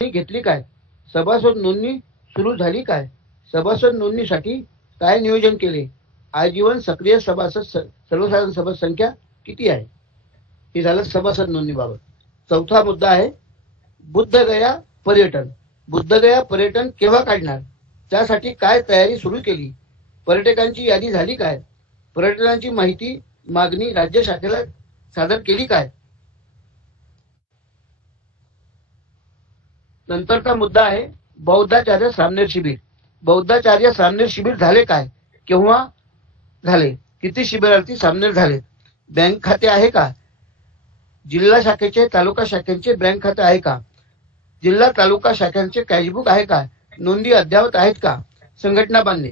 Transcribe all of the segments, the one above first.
घेतली काय? सभासद नोंदणी सुरू झाली काय? सभासद नोंदणीसाठी काय नियोजन केले? आजीवन सक्रिय सभासद सर्वसाधारण सभासद संख्या किती आहे? हे झालं सभासद नोंदणीबाबत. चौथा मुद्दा आहे बुद्धगया पर्यटन. बुद्धगया पर्यटन केव्हा काढणार? त्यासाठी काय तयारी सुरू केली? पर्यटकांची यादी झाली काय? पर्यटनाची माहिती मागणी राज्य शाखेला सादर केली काय? नंतरचा मुद्दा आहे बौद्धाचार्य सामनेर शिबिर. बौद्धाचार्य सामनेर शिबिर झाले काय? केव्हा झाले? किती शिबिरार्थी सामनेर झाले? बँक खाते आहे का? जिल्हा शाखेचे तालुका शाखेचे बँक खाते आहे का? जिल्हा तालुका शाखांचे कॅशबुक आहे का? नोंदी अद्ययावत आहेत का? संघटना बांधणे.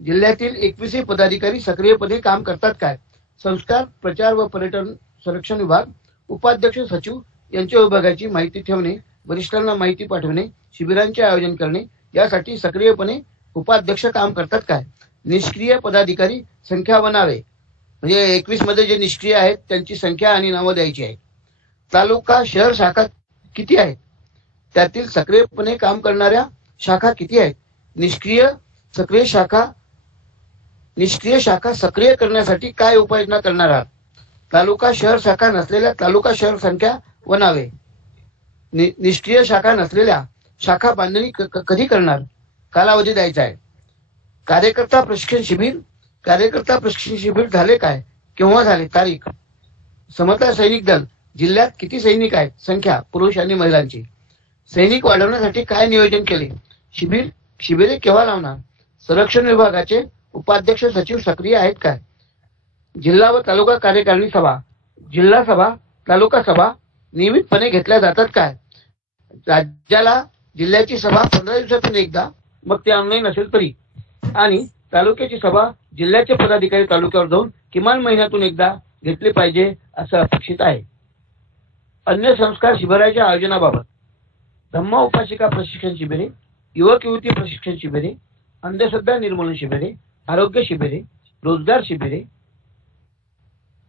जिल्ह्यातील 21 पदाधिकारी सक्रियपणे काम करतात काय? संस्कार प्रचार व पर्यटन संरक्षण विभाग उपाध्यक्ष सचिव यांच्या विभागाची माहिती ठेवणे, वरिष्ठांना माहिती पाठवणे, शिबिरांचे आयोजन करणे यासाठी सक्रियपणे उपाध्यक्ष काम करतात काय? निष्क्रिय पदाधिकारी संख्या बनावे. म्हणजे 21 मध्ये जे निष्क्रिय आहेत त्यांची संख्या आणि नावं द्यायची आहे. तालुका शहर शाखा किती आहेत? त्यातील सक्रियपणे काम करणाऱ्या शाखा किती आहेत? निष्क्रिय शाखा सक्रिय करण्यासाठी काय उपाययोजना करणार आहात? तालुका शहर शाखा नसलेल्या तालुका शहर संख्या बनावे. निष्क्रिय शाखा नसलेल्या शाखा बांधणी कधी करणार? कालावधी द्यायचा आहे. कार्यकर्ता प्रशिक्षण शिबिर झाले काय? केव्हा झाले? तारीख. समता सैनिक दल जिल्ह्यात किती सैनिक आहेत? संख्या पुरुष आणि महिलांची. सैनिक वाढवण्यासाठी काय नियोजन केले? शिबिरे केव्हा लावणार? संरक्षण विभागाचे उपाध्यक्ष सचिव सक्रिय आहेत काय? जिल्हा व तालुका कार्यकारिणी सभा, जिल्हा सभा, तालुका सभा नियमितपणे घेतल्या जातात काय? राज्याला जिल्ह्याची सभा 15 दिवसातून एकदा, मग ते ऑनलाईन असेल तरी, आणि तालुक्याची सभा जिल्ह्याचे पदाधिकारी तालुक्यावर जाऊन किमान महिन्यातून एकदा घेतली पाहिजे असं अपेक्षित आहे. अन्य संस्कार शिबिराच्या आयोजनाबाबत धम्म उपासिका प्रशिक्षण शिबिरे, युवक युवती प्रशिक्षण शिबिरे, अंधश्रद्धा निर्मूलन शिबिरे, आरोग्य शिबिरे, रोजगार शिबिरे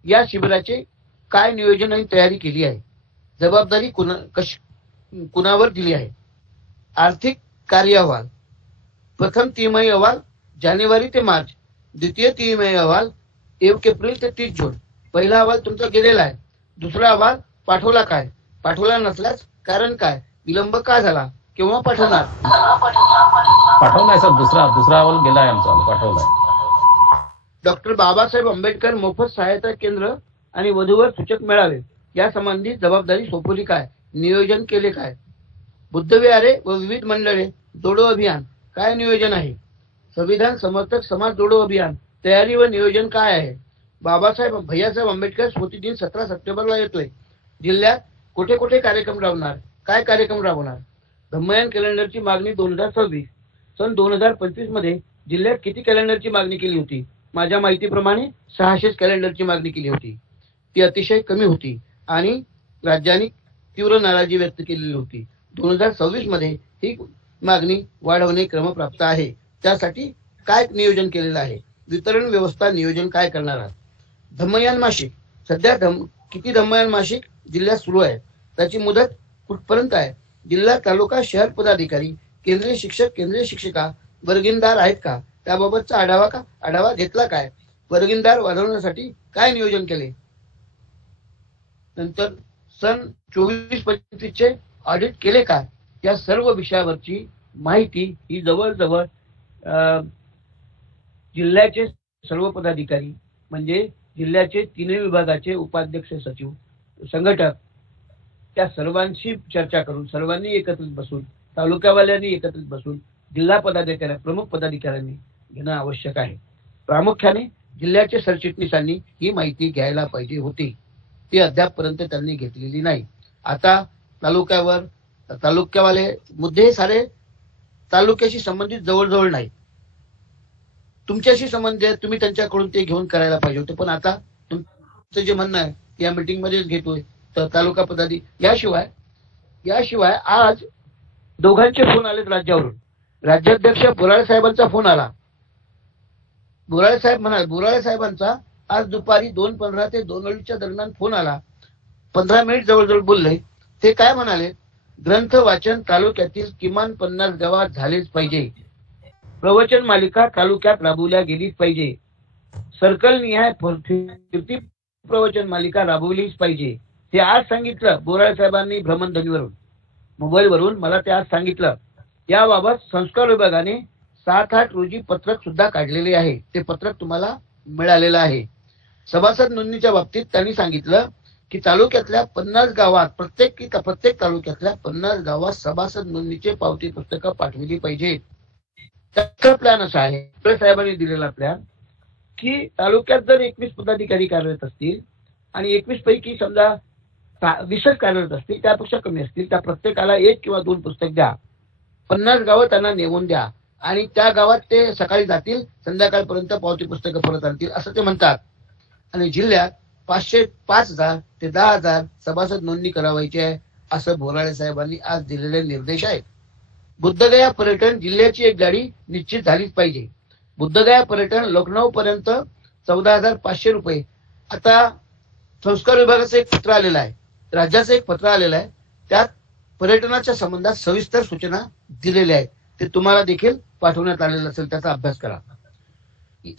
या शिबिराचे काय नियोजन आणि तयारी केली आहे? जबाबदारी कुणावर दिली आहे? आर्थिक कार्य अहवाल. प्रथम तिमाही अहवाल जानेवारी ते मार्च, द्वितीय तिमाही अहवाल 1 एप्रिल ते 30 जून. पहिला अहवाल तुमचा गेलेला आहे. दुसरा अहवाल पाठवला काय? पाठवला नसल्यास कारण काय? विलंब का झाला? केव्हा पाठवणार? पाठवलाय सर. दुसरा अहवाल गेलाय आमचा, पाठवलाय. डॉक्टर बाबासाहेब आंबेडकर मोफत सहायता केंद्र आणि वधूवर सूचक मेळावे या संबंधी जबाबदारी सोपवली काय? नियोजन केले काय? बुद्धविहारे व विविध मंडळे जोडो अभियान काय नियोजन आहे? संविधान समर्थक समाज जोडो अभियान तयारी व नियोजन काय आहे? भैयासाहेब आंबेडकर स्मृती दिन 17 सप्टेंबरला येतोय. जिल्ह्यात कुठे कुठे कार्यक्रम राबवणार? काय कार्यक्रम राबवणार? धम्मयान कॅलेंडरची मागणी 2026. सन 2025 मध्ये जिल्ह्यात किती कॅलेंडरची मागणी केली होती? माझ्या माहितीप्रमाणे 600 कॅलेंडरची मागणी केली होती. ती अतिशय कमी होती आणि राज्याने तीव्र नाराजी व्यक्त केलेली होती. 2026 मध्ये ही मागणी वाढवणे क्रमप्राप्त आहे. त्यासाठी काय नियोजन केलेलं आहे? वितरण व्यवस्था नियोजन काय करणार आहात? धम्मयान मासिक सध्या किती धम्मयान मासिक जिल्ह्यात सुरू आहे? त्याची मुदत कुठपर्यंत आहे? जिल्हा तालुका शहर पदाधिकारी, केंद्रीय शिक्षक, केंद्रीय शिक्षिका वर्गीनदार आहेत का? त्याबाबतचा आढावा घेतला काय? वर्गीनदार वाढवण्यासाठी काय नियोजन केले? नंतर सन 24-25 चे ऑडिट केले काय? या सर्व विषयावरची माहिती ही जवळजवळ जिल्ह्याचे सर्व पदाधिकारी म्हणजे जिल्ह्याचे 3 विभागाचे उपाध्यक्ष सचिव संघटक त्या सर्वांशी चर्चा करून, सर्वांनी एकत्रित बसून, तालुक्यावाल्यांनी एकत्रित बसून जिल्हा पदाधिकारी प्रमुख पदाधिकाऱ्यांनी घेणं आवश्यक आहे. प्रामुख्याने जिल्ह्याचे सरचिटणीसांनी ही माहिती घ्यायला पाहिजे होती. ती अद्यापपर्यंत त्यांनी घेतलेली नाही. आता तालुक्यावाले मुद्दे सारे तालुक्याशी संबंधित जवळजवळ नाही, तुमच्याशी संबंधित. तुम्ही त्यांच्याकडून ते घेऊन करायला पाहिजे होते. पण आता तुमचं जे म्हणणं आहे या मीटिंग मध्येच घेतोय तर तालुका पदाधिकारी. याशिवाय आज दोघांचे फोन आलेत राज्यावरून. राज्याध्यक्ष बोराळे साहेबांचा फोन आला. बोराळे साहेबांचा आज दुपारी 2:15 ते 2:20 दरम्यान फोन आला. 15 मिनिट जवळजवळ बोलले. ते काय म्हणाले? ग्रंथ वाचन तालुक्यातील किमान 50 गावात झालेच पाहिजे. प्रवचन मालिका तालुक्यात राबवल्या गेलीच पाहिजे. सर्कल निहाय फिरती प्रवचन मालिका राबवलीच पाहिजे. ते आज सांगितलं बोराळे साहेबांनी भ्रमणध्वनीवरून, मोबाईलवरून मला ते आज सांगितलं. याबाबत संस्कार विभागाने 7-8 रोजी पत्रक सुद्धा काढलेले आहे. ते पत्रक तुम्हाला मिळालेलं आहे. सभासद नोंदणीच्या बाबतीत त्यांनी सांगितलं की तालुक्यातल्या 50 गावात प्रत्येक तालुक्यातल्या 50 गावात सभासद नोंदणीचे पावती पुस्तकं पाठविली पाहिजे. त्याचा प्लॅन असा आहे, साहेबांनी दिलेला प्लॅन, की तालुक्यात जर 21 पदाधिकारी कार्यरत असतील आणि 21 पैकी समजा 20 कार्यरत असतील, त्यापेक्षा कमी असतील, त्या प्रत्येकाला 1 किंवा 2 पुस्तक द्या. 50 गावं त्यांना नेमून द्या आणि त्या गावात ते सकाळी जातील, संध्याकाळपर्यंत पावती पुस्तकं परत आणतील असं ते म्हणतात. आणि जिल्ह्यात 5,000 ते 10,000 सभासद नोंदणी करावायची आहे असं बोराळे साहेबांनी आज दिलेले निर्देश आहेत. बुद्धगया पर्यटन जिल्ह्याची एक गाडी निश्चित झालीच पाहिजे. बुद्धगया पर्यटन लखनौ पर्यंत 14,500 रुपये. आता संस्कार विभागाचं एक पत्र आलेलं आहे, राज्याचं एक पत्र आलेलं आहे, त्यात पर्यटनाच्या संबंधात सविस्तर सूचना दिलेल्या आहेत. ते तुम्हाला देखील पाठवण्यात आलेलं असेल, त्याचा अभ्यास करा.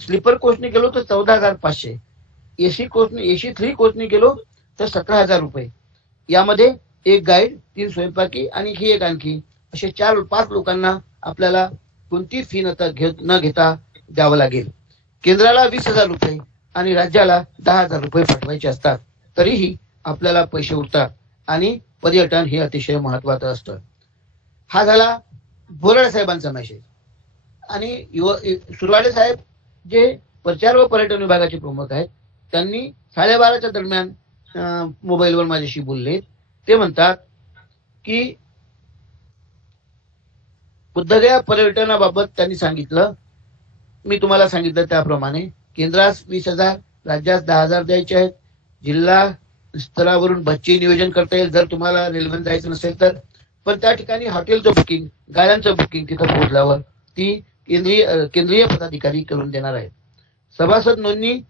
स्लीपर कोचने गेलो तर 14,500, एसी 3 कोचने गेलो तर 17,000 रुपये. यामध्ये एक गाईड, 3 स्वयंपाकी आणि ही एक आणखी, असे 4-5 लोकांना आपल्याला कोणती फी न घेता द्यावं लागेल. केंद्राला 20,000 रुपये आणि राज्याला 10,000 रुपये पाठवायचे असतात, तरीही आपल्याला पैसे उरतात आणि पर्यटन हे अतिशय महत्वाचं असतं. हा झाला बोराळे साहेबांचा मेसेज. आणि सुरवाडे साहेब जे प्रचार व पर्यटन विभागाचे प्रमुख आहेत, त्यांनी 12:30च्या दरम्यान मोबाईलवर माझ्याशी बोलले. ते म्हणतात की बुद्धगया पर्यटनाबाबत त्यांनी सांगितलं, मी तुम्हाला सांगितलं त्याप्रमाणे केंद्रास 20,000, राज्यात 10,000 द्यायचे आहेत. जिल्हा स्तरावरून बसचे नियोजन करता येईल जर तुम्हाला रेल्वेने जायचं नसेल तर. पण त्या ठिकाणी हॉटेलचं बुकिंग, गाड्यांचं बुकिंग तिथं पोहोचल्यावर ती केंद्रीय पदाधिकारी करून देणार आहेत. सभासद नोंदणी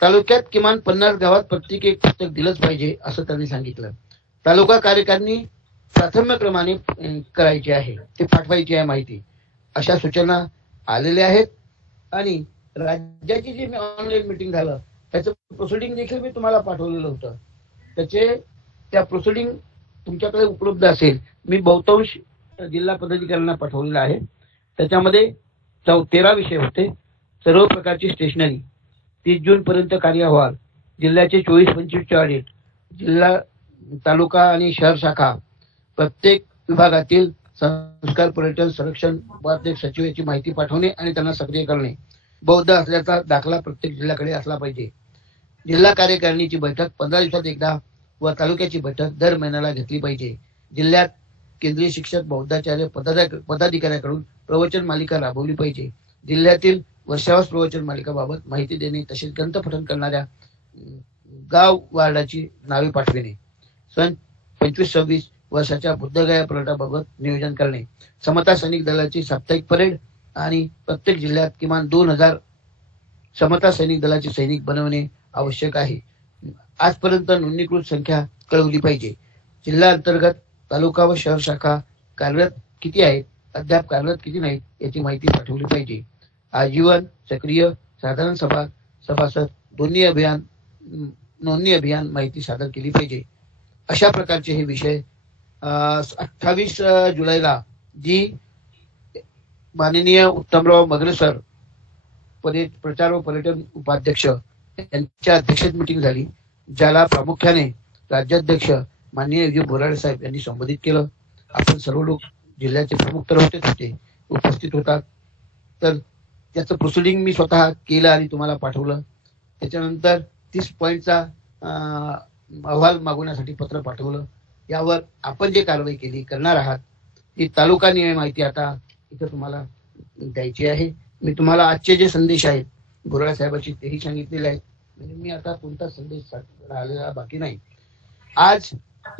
तालुक्यात किमान 50 गावात प्रत्येक एक पुस्तक दिलंच पाहिजे असं त्यांनी सांगितलं. तालुका कार्यकारिणी प्राथम्यक्रमाने करायची आहे, ते पाठवायची आहे माहिती, अशा सूचना आलेल्या आहेत. आणि राज्याची जी मी ऑनलाईन मीटिंग झालं त्याचं प्रोसिडिंग देखील मी तुम्हाला पाठवलेलं होतं. त्या प्रोसिडिंग तुमच्याकडे उपलब्ध असेल. मी बहुतांश जिल्हा पदाधिकाऱ्यांना पाठवलेलं आहे. त्याच्यामध्ये 13 विषय होते. सर्व प्रकारची स्टेशनरी, 30 जून पर्यंत कार्य अहवाल, जिल्ह्याचे 24-25 ऑडिट, जिल्हा, तालुका आणि शहर शाखा, प्रत्येक विभागातील संस्कार पर्यटन संरक्षण उपाध्यक्ष सचिव याची माहिती पाठवणे आणि त्यांना सक्रिय करणे. बौद्ध असल्याचा दाखला प्रत्येक जिल्ह्याकडे असला पाहिजे. जिल्हा कार्यकारिणीची बैठक 15 दिवसात एकदा व तालुक्याची बैठक दर महिन्याला घेतली पाहिजे. जिल्ह्यात केंद्रीय शिक्षक बौद्धाचार्य पदाधिकाऱ्याकडून प्रवचन मालिका राबवली पाहिजे. जिल्ह्यातील वर्षावास प्रवचन मालिकाबाबत माहिती देणे, तसेच ग्रंथपठण करणाऱ्या गाव वार्डाची नावे पाठविणे. सन 25-26 वर्षाच्या बुद्धगया पर्यटनाबाबत नियोजन करणे. समता सैनिक दलाची साप्ताहिक परेड आणि प्रत्येक जिल्ह्यात किमान 2,000 समता सैनिक दलाचे सैनिक बनवणे आवश्यक आहे. आजपर्यंत नोंदणीकृत संख्या कळवली पाहिजे. जिल्हा अंतर्गत तालुका व शहर शाखा कार्यरत किती आहेत, अद्याप कार्यरत किती नाहीत याची माहिती पाठवली पाहिजे. आजीवन सक्रिय साधारण सभासद नोंदणी अभियान माहिती सादर केली पाहिजे. अशा प्रकारचे हे विषय 28 जुलैला जी माननीय उत्तमराव मगरे सर प्रचार व पर्यटन उपाध्यक्ष यांच्या अध्यक्षतेत मीटिंग झाली, ज्याला प्रामुख्याने राज्याध्यक्ष माननीय यू बोराळे साहेब यांनी संबोधित केलं. आपण सर्व लोक जिल्ह्याचे प्रमुख तर होते उपस्थित होतात. तर त्याचं प्रोसिडिंग मी स्वतः केलं आणि तुम्हाला पाठवलं. त्याच्यानंतर 30 पॉईंटचा अहवाल मागवण्यासाठी पत्र पाठवलं. यावर आपण जे कारवाई केली करणार आहात ती तालुका निहाय माहिती आता इथं तुम्हाला द्यायची आहे. मी तुम्हाला आजचे जे संदेश आहेत बोराळे साहेबांची तेही सांगितलेले आहेत. म्हणजे मी आता कोणता संदेश राहिलेला बाकी नाही. आज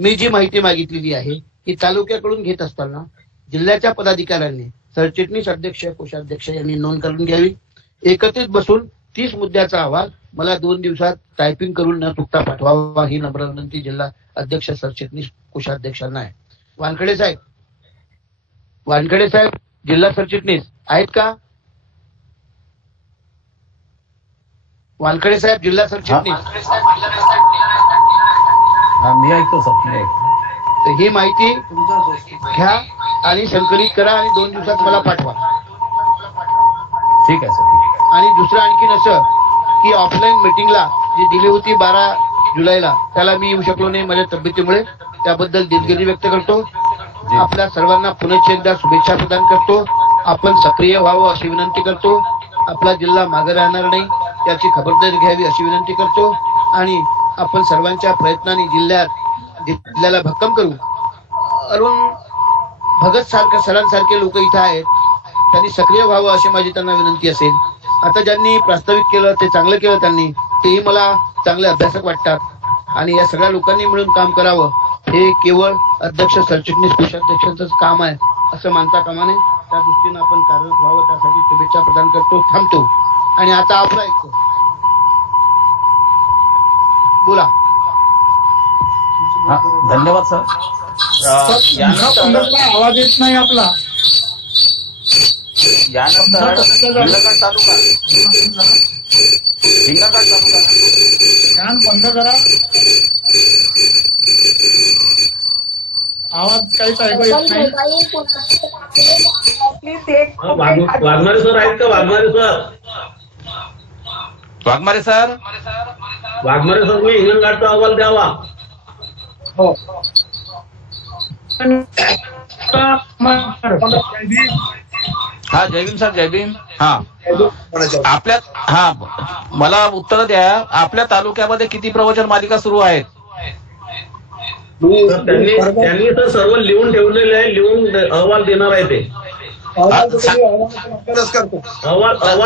मी जी माहिती मागितलेली आहे ही तालुक्याकडून घेत असताना जिल्ह्याच्या पदाधिकाऱ्यांनी सरचिटणीस अध्यक्ष कोषाध्यक्ष यांनी नोंद करून घ्यावी. एकत्रित बसून 30 मुद्द्याचा अहवाल मला 2 दिवसात टायपिंग करून न चुकता पाठवावा ही नम्र विनंती जिल्हा अध्यक्ष सरचिटणीस कोषाध्यक्षांना आहे. वानखेडे साहेब, वानखेडे साहेब जिल्हा सरचिटणीस आहेत का? वानखेडे साहेब जिल्हा सरचिटणीस. मी ऐकतो सर, मी ऐकतो. तर ही माहिती घ्या आणि संकलित करा आणि 2 दिवसात मला पाठवा. ठीक आहे सर, ठीक आहे. आणि दुसरं आणखीन असं की ऑफलाईन मीटिंगला जी दिली होती 12 जुलैला, त्याला मी येऊ शकलो नाही माझ्या तब्येतीमुळे. त्याबद्दल दिलगिरी व्यक्त करतो. आपल्या सर्वांना पुनश्च एकदा शुभेच्छा प्रदान करतो. आपण सक्रिय व्हावं अशी विनंती करतो. आपला जिल्हा मागे राहणार नाही याची खबरदारी घ्यावी अशी विनंती करतो. आणि आपण सर्वांच्या प्रयत्नांनी जिल्ह्याला भक्कम करू. अरुण भगत सारखे सरांसारखे लोक इथं आहेत, त्यांनी सक्रिय व्हावं अशी माझी त्यांना विनंती असेल. आता ज्यांनी प्रास्ताविक केलं ते चांगलं केलं, त्यांनी तेही मला चांगले अभ्यासक वाटतात. आणि या सगळ्या लोकांनी मिळून काम करावं हे केवळ अध्यक्ष, सरचिटणीस, कोषाध्यक्षांचंच काम आहे असं मानता कामा नये. त्या दृष्टीनं आपण कार्यरत व्हावं, त्यासाठी शुभेच्छा प्रदान करतो. थांबतो. आणि आता आपलं ऐकतो. बोला. धन्यवाद सर. आवाज येत नाही आपला. यानंतर हिंगणघाट तालुका, हिंगणघाट तालुका फॅन बंद करा. आवाज काहीच ऐकू येत नाही. वाघमारे सर आहेत का? Waghmare sir, Waghmare sir, Waghmare sir, मी हिंगणघाटचा अहवाल द्यावा. हो. हा, जय भीम सर, जय भीम. हा, मला उत्तर द्या. आपल्या तालुक्यामध्ये किती प्रवचन मालिका सुरू आहेत? त्यांनी तर सर्व लिहून ठेवलेले आहे. लिहून अहवाल देणार आहे ते. अहवाल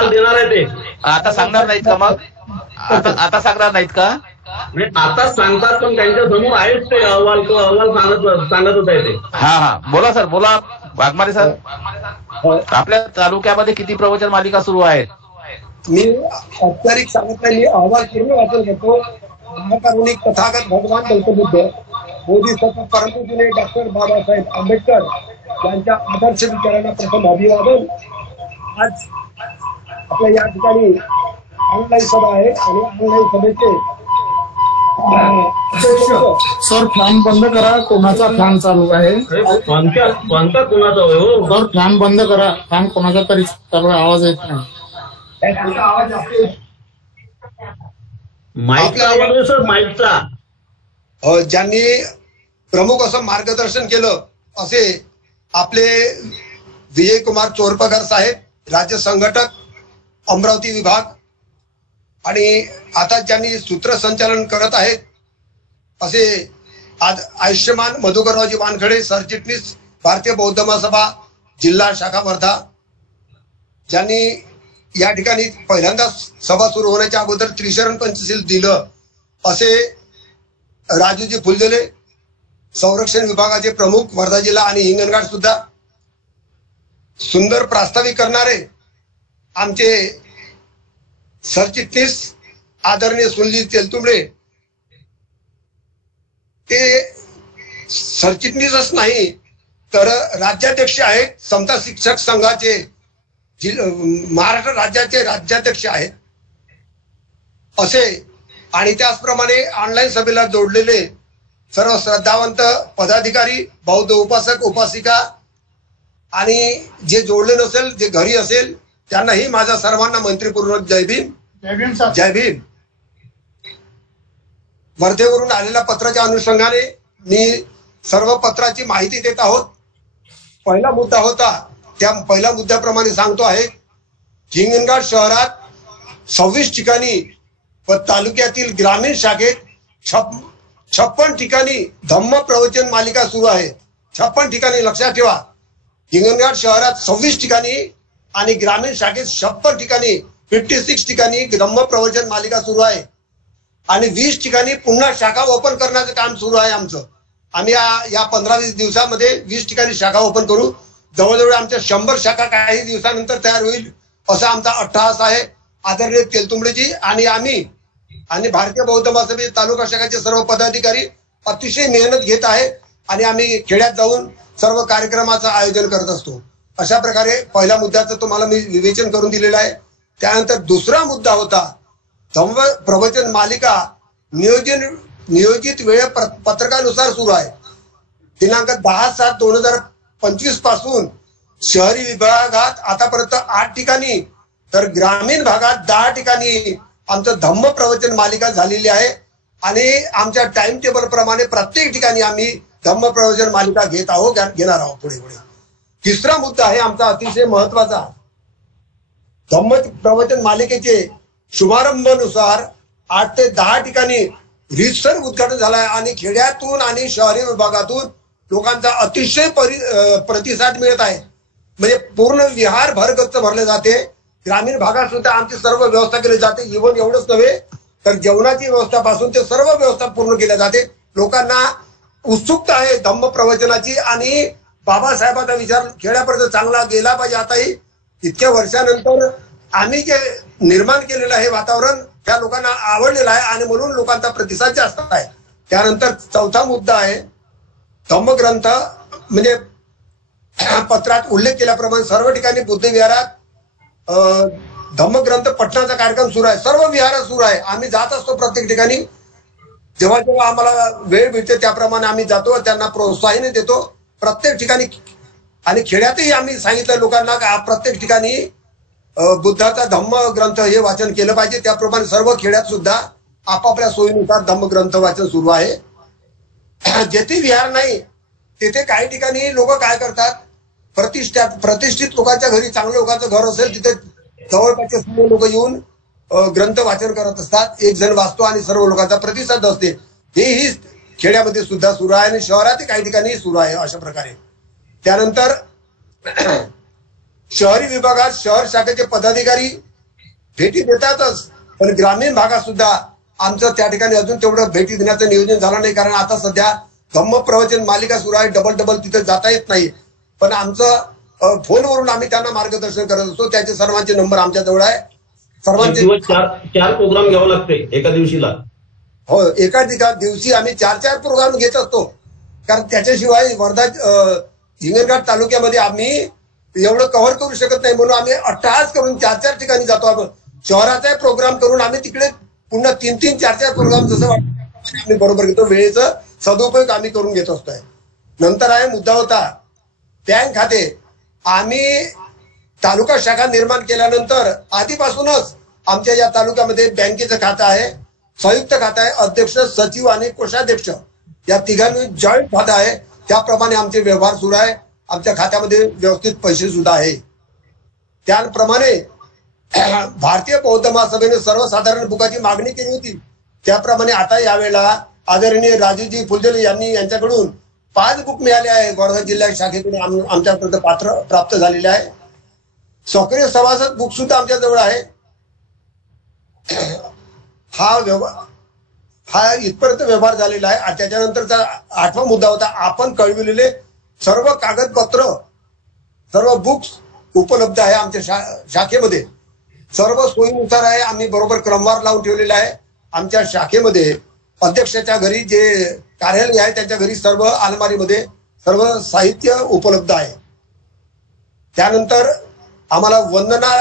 देणार आहे ते. आता सांगणार नाहीत का मग? आता सांगणार नाहीत का? आता सांगतात, पण त्यांच्या समोर आहेच ते अहवाल. तो अहवाल सांगतच आहे ते. हा, बोला सर, बोला वाघमारे सर. आपल्या तालुक्यामध्ये किती प्रवचन मालिका सुरू आहेत? मी औपचारिक सांगत नाही, मी अहवाल पूर्ण वाचून घेतो. महाकारुणिक तथागत भगवान गौतम बुद्ध, बोधिसत्व परमपूज्य डॉक्टर बाबासाहेब आंबेडकर यांच्या आदर्श विचारांना प्रथम अभिवादन. आज आपल्या या ठिकाणी ऑनलाईन सभा आहे आणि ऑनलाईन सभेचे सर फॅन बंद करा. कोणाचा फॅन चालू आहे? कोणता कोणाचा हो? सर फॅन बंद करा. फॅन कोणाचा तरी चालू आहे, आवाज येत नाही. माईकचा आवाज आहे सर, माईकचा. ज्यांनी प्रमुख असं मार्गदर्शन केलं असे आपले विजयकुमार चोरपगार साहेब, राज्य संघटक, अमरावती विभाग. आणि आता ज्यांनी सूत्रसंचालन करत आहेत असे आज आयुष्यमान मधुकररावजी वानखेडे, सरचिटणीस, भारतीय बौद्ध महासभा, जिल्हा शाखा वर्धा, ज्यांनी या ठिकाणी पहिल्यांदा सभा सुरू होण्याच्या अगोदर त्रिशरण पंचशील दिलं असे राजूजी फुलझेले, संरक्षण विभागाचे प्रमुख वर्धा जिल्हा आणि हिंगणघाट सुद्धा, सुंदर प्रास्ताविक करणारे आमचे सरचिटणीस आदरणीय सुनील तेलतुंबडे. ते सरचिटणीसच नाही तर राज्याध्यक्ष आहेत, समता शिक्षक संघाचे महाराष्ट्र राज्याचे राज्याध्यक्ष आहेत असे. आणि त्याचप्रमाणे ऑनलाईन सभेला जोडलेले सर्व श्रद्धावंत पदाधिकारी, बौद्ध उपासक, उपासिका आणि जे जोडले नसेल, जे घरी असेल, त्यांनाही माझा सर्वांना मंत्रीपूर्वक जय भीम. जय भीम सर. जय भीम. वर्धेवरून आलेल्या पत्राच्या अनुषंगाने मी सर्व पत्राची माहिती देत आहोत. पहिला मुद्दा होता, त्या पहिल्या मुद्द्याप्रमाणे सांगतो आहे. हिंगणघाट शहरात 26 ठिकाणी व तालुक्यातील ग्रामीण शाखेत 56 ठिकाणी धम्म प्रवचन मालिका सुरू आहे. 56 ठिकाणी लक्षात ठेवा. हिंगणघाट शहरात 26 ठिकाणी आणि ग्रामीण शाखेत 56 ठिकाणी 56 ठिकाणी धम्म प्रवचन मालिका सुरू आहे. आणि 20 ठिकाणी पुन्हा शाखा ओपन करण्याचं काम सुरू आहे आमचं. आम्ही या 15-20 दिवसामध्ये 20 ठिकाणी शाखा ओपन करू. जवळजवळ आमच्या 100 शाखा काही दिवसानंतर तयार होईल असा आमचा अट्टहास आहे. आदरणीय तेलतुंबडेजी आणि आम्ही आणि भारतीय बौद्ध महासभेचे तालुका शाखेचे सर्व पदाधिकारी अतिशय मेहनत घेत आहे आणि आम्ही खेड्यात जाऊन सर्व कार्यक्रमाचं आयोजन करत असतो. अशा प्रकारे पहिल्या मुद्द्याचं तुम्हाला मी विवेचन करून दिलेलं आहे. त्यानंतर दुसरा मुद्दा होता धम्म प्रवचन मालिका नियोजित वेळ पत्रकानुसार सुरू आहे. दिनांक 10/7/2025 पासून शहरी विभागात आतापर्यंत 8 ठिकाणी तर ग्रामीण भागात 10 ठिकाणी आमचं धम्म प्रवचन मालिका झालेली आहे. आणि आमच्या टाइम टेबल प्रमाणे प्रत्येक ठिकाणी आम्ही धम्म प्रवचन मालिका घेणार आहोत पुढे. तिसरा मुद्दा आहे आमचा अतिशय महत्वाचा. धम्म प्रवचन मालिकेचे शुभारंभानुसार 8 ते 10 ठिकाणी रीतसर उद्घाटन झालं आहे आणि खेड्यातून आणि शहरी विभागातून लोकांचा अतिशय प्रतिसाद मिळत आहे. म्हणजे पूर्ण विहार भरगच्च भरले जाते. ग्रामीण भागात सुद्धा आमची सर्व व्यवस्था केली जाते. इव्हन एवढंच नव्हे तर जेवणाची व्यवस्थापासून ते सर्व व्यवस्था पूर्ण केल्या जाते. लोकांना उत्सुकता आहे धम्म प्रवचनाची आणि बाबासाहेबांचा विचार खेड्यापर्यंत चांगला गेला पाहिजे. आताही इतक्या वर्षानंतर आम्ही जे निर्माण केलेलं आहे वातावरण त्या लोकांना आवडलेलं आहे आणि म्हणून लोकांचा प्रतिसाद जास्त आहे. त्यानंतर चौथा मुद्दा आहे धम्मग्रंथ म्हणजे पत्रात उल्लेख केल्याप्रमाणे सर्व ठिकाणी बुद्ध विहारात धम्मग्रंथ पठणाचा कार्यक्रम सुरू आहे. सर्व विहारात सुरू आहे. आम्ही जात असतो प्रत्येक ठिकाणी. जेव्हा जेव्हा आम्हाला वेळ मिळते त्याप्रमाणे आम्ही जातो. त्यांना प्रोत्साहन देतो प्रत्येक ठिकाणी. आणि खेड्यातही आम्ही सांगितलं लोकांना की प्रत्येक ठिकाणी बुद्धाचा धम्म ग्रंथ हे वाचन केलं पाहिजे. त्याप्रमाणे सर्व खेड्यात सुद्धा आपापल्या सोयीनुसार धम्म ग्रंथ वाचन सुरू आहे. जेथे विहार नाही तेथे काही ठिकाणी लोक काय करतात प्रतिष्ठित लोकांच्या घरी चांगल्या लोकांचं घर असेल तिथे जवळपासचे सर्व लोक येऊन ग्रंथ वाचन करत असतात. एक जण वाचतो आणि सर्व लोकांचा प्रतिसाद असते. हेही खेड्यामध्ये सुद्धा सुरू आहे आणि शहरातही काही ठिकाणी सुरू आहे अशा प्रकारे. त्यानंतर शहरी विभागात शहर शाखेचे पदाधिकारी भेटी देतातच पण ग्रामीण भागात सुद्धा आमचं त्या ठिकाणी अजून तेवढं भेटी देण्याचं नियोजन झालं नाही. कारण आता सध्या धम्म प्रवचन मालिका सुरू आहे. डबल तिथे जाता येत नाही. पण आमचं फोनवरून आम्ही त्यांना मार्गदर्शन करत असतो. त्याचे सर्वांचे नंबर आमच्या जवळ आहे. सर्वांचे 4 प्रोग्राम घ्यावं लागते एका दिवशीला. हो एका दिवशी आम्ही 4 प्रोग्राम घेत असतो. कारण त्याच्याशिवाय वर्धा हिंगणघाट तालुक्यामध्ये आम्ही एवढं कव्हर करू शकत नाही म्हणून आम्ही अट्टहास करून 4 ठिकाणी जातो. आपण शहराचा प्रोग्राम करून आम्ही तिकडे पुन्हा 3 4 प्रोग्राम जसं वाटतं आम्ही बरोबर घेतो. वेळेचा सदुपयोग आम्ही करून घेत असतोय. नंतर आहे मुद्दा होता बँक खाते. आम्ही तालुका शाखा निर्माण केल्यानंतर आधीपासूनच आमच्या या तालुक्यामध्ये बँकेचं खातं आहे. संयुक्त खातं आहे. अध्यक्ष सचिव आणि कोषाध्यक्ष या तिघांनी जॉईंट खातं आहे. त्याप्रमाणे आमचे व्यवहार सुरू आहे. आमच्या खात्यामध्ये व्यवस्थित पैसे सुद्धा आहे. त्याप्रमाणे भारतीय बौद्ध महासभेने सर्वसाधारण बुकाची मागणी केली होती. त्याप्रमाणे आता यावेळेला आदरणीय राजूजी फुलझेले यांच्याकडून 5 बुक मिळाले आहे. वर्धा जिल्हा शाखेकडून आमच्यापर्यंत पात्र प्राप्त झालेले आहे. सक्रिय सभासद बुक सुद्धा आमच्या जवळ आहे. हा इथपर्यंत व्यवहार झालेला आहे. त्याच्यानंतरचा 8वा मुद्दा होता आपण कळविलेले सर्व कागदपत्र सर्व बुक्स उपलब्ध आहे आमच्या शाखेमध्ये. सर्व सोयीनुसार आहे. आम्ही बरोबर क्रमवार लावून ठेवलेला आहे. आमच्या शाखेमध्ये अध्यक्षाच्या घरी जे कार्यालय आहे त्याच्या घरी सर्व अलमारीमध्ये सर्व साहित्य उपलब्ध आहे. त्यानंतर आम्हाला वंदना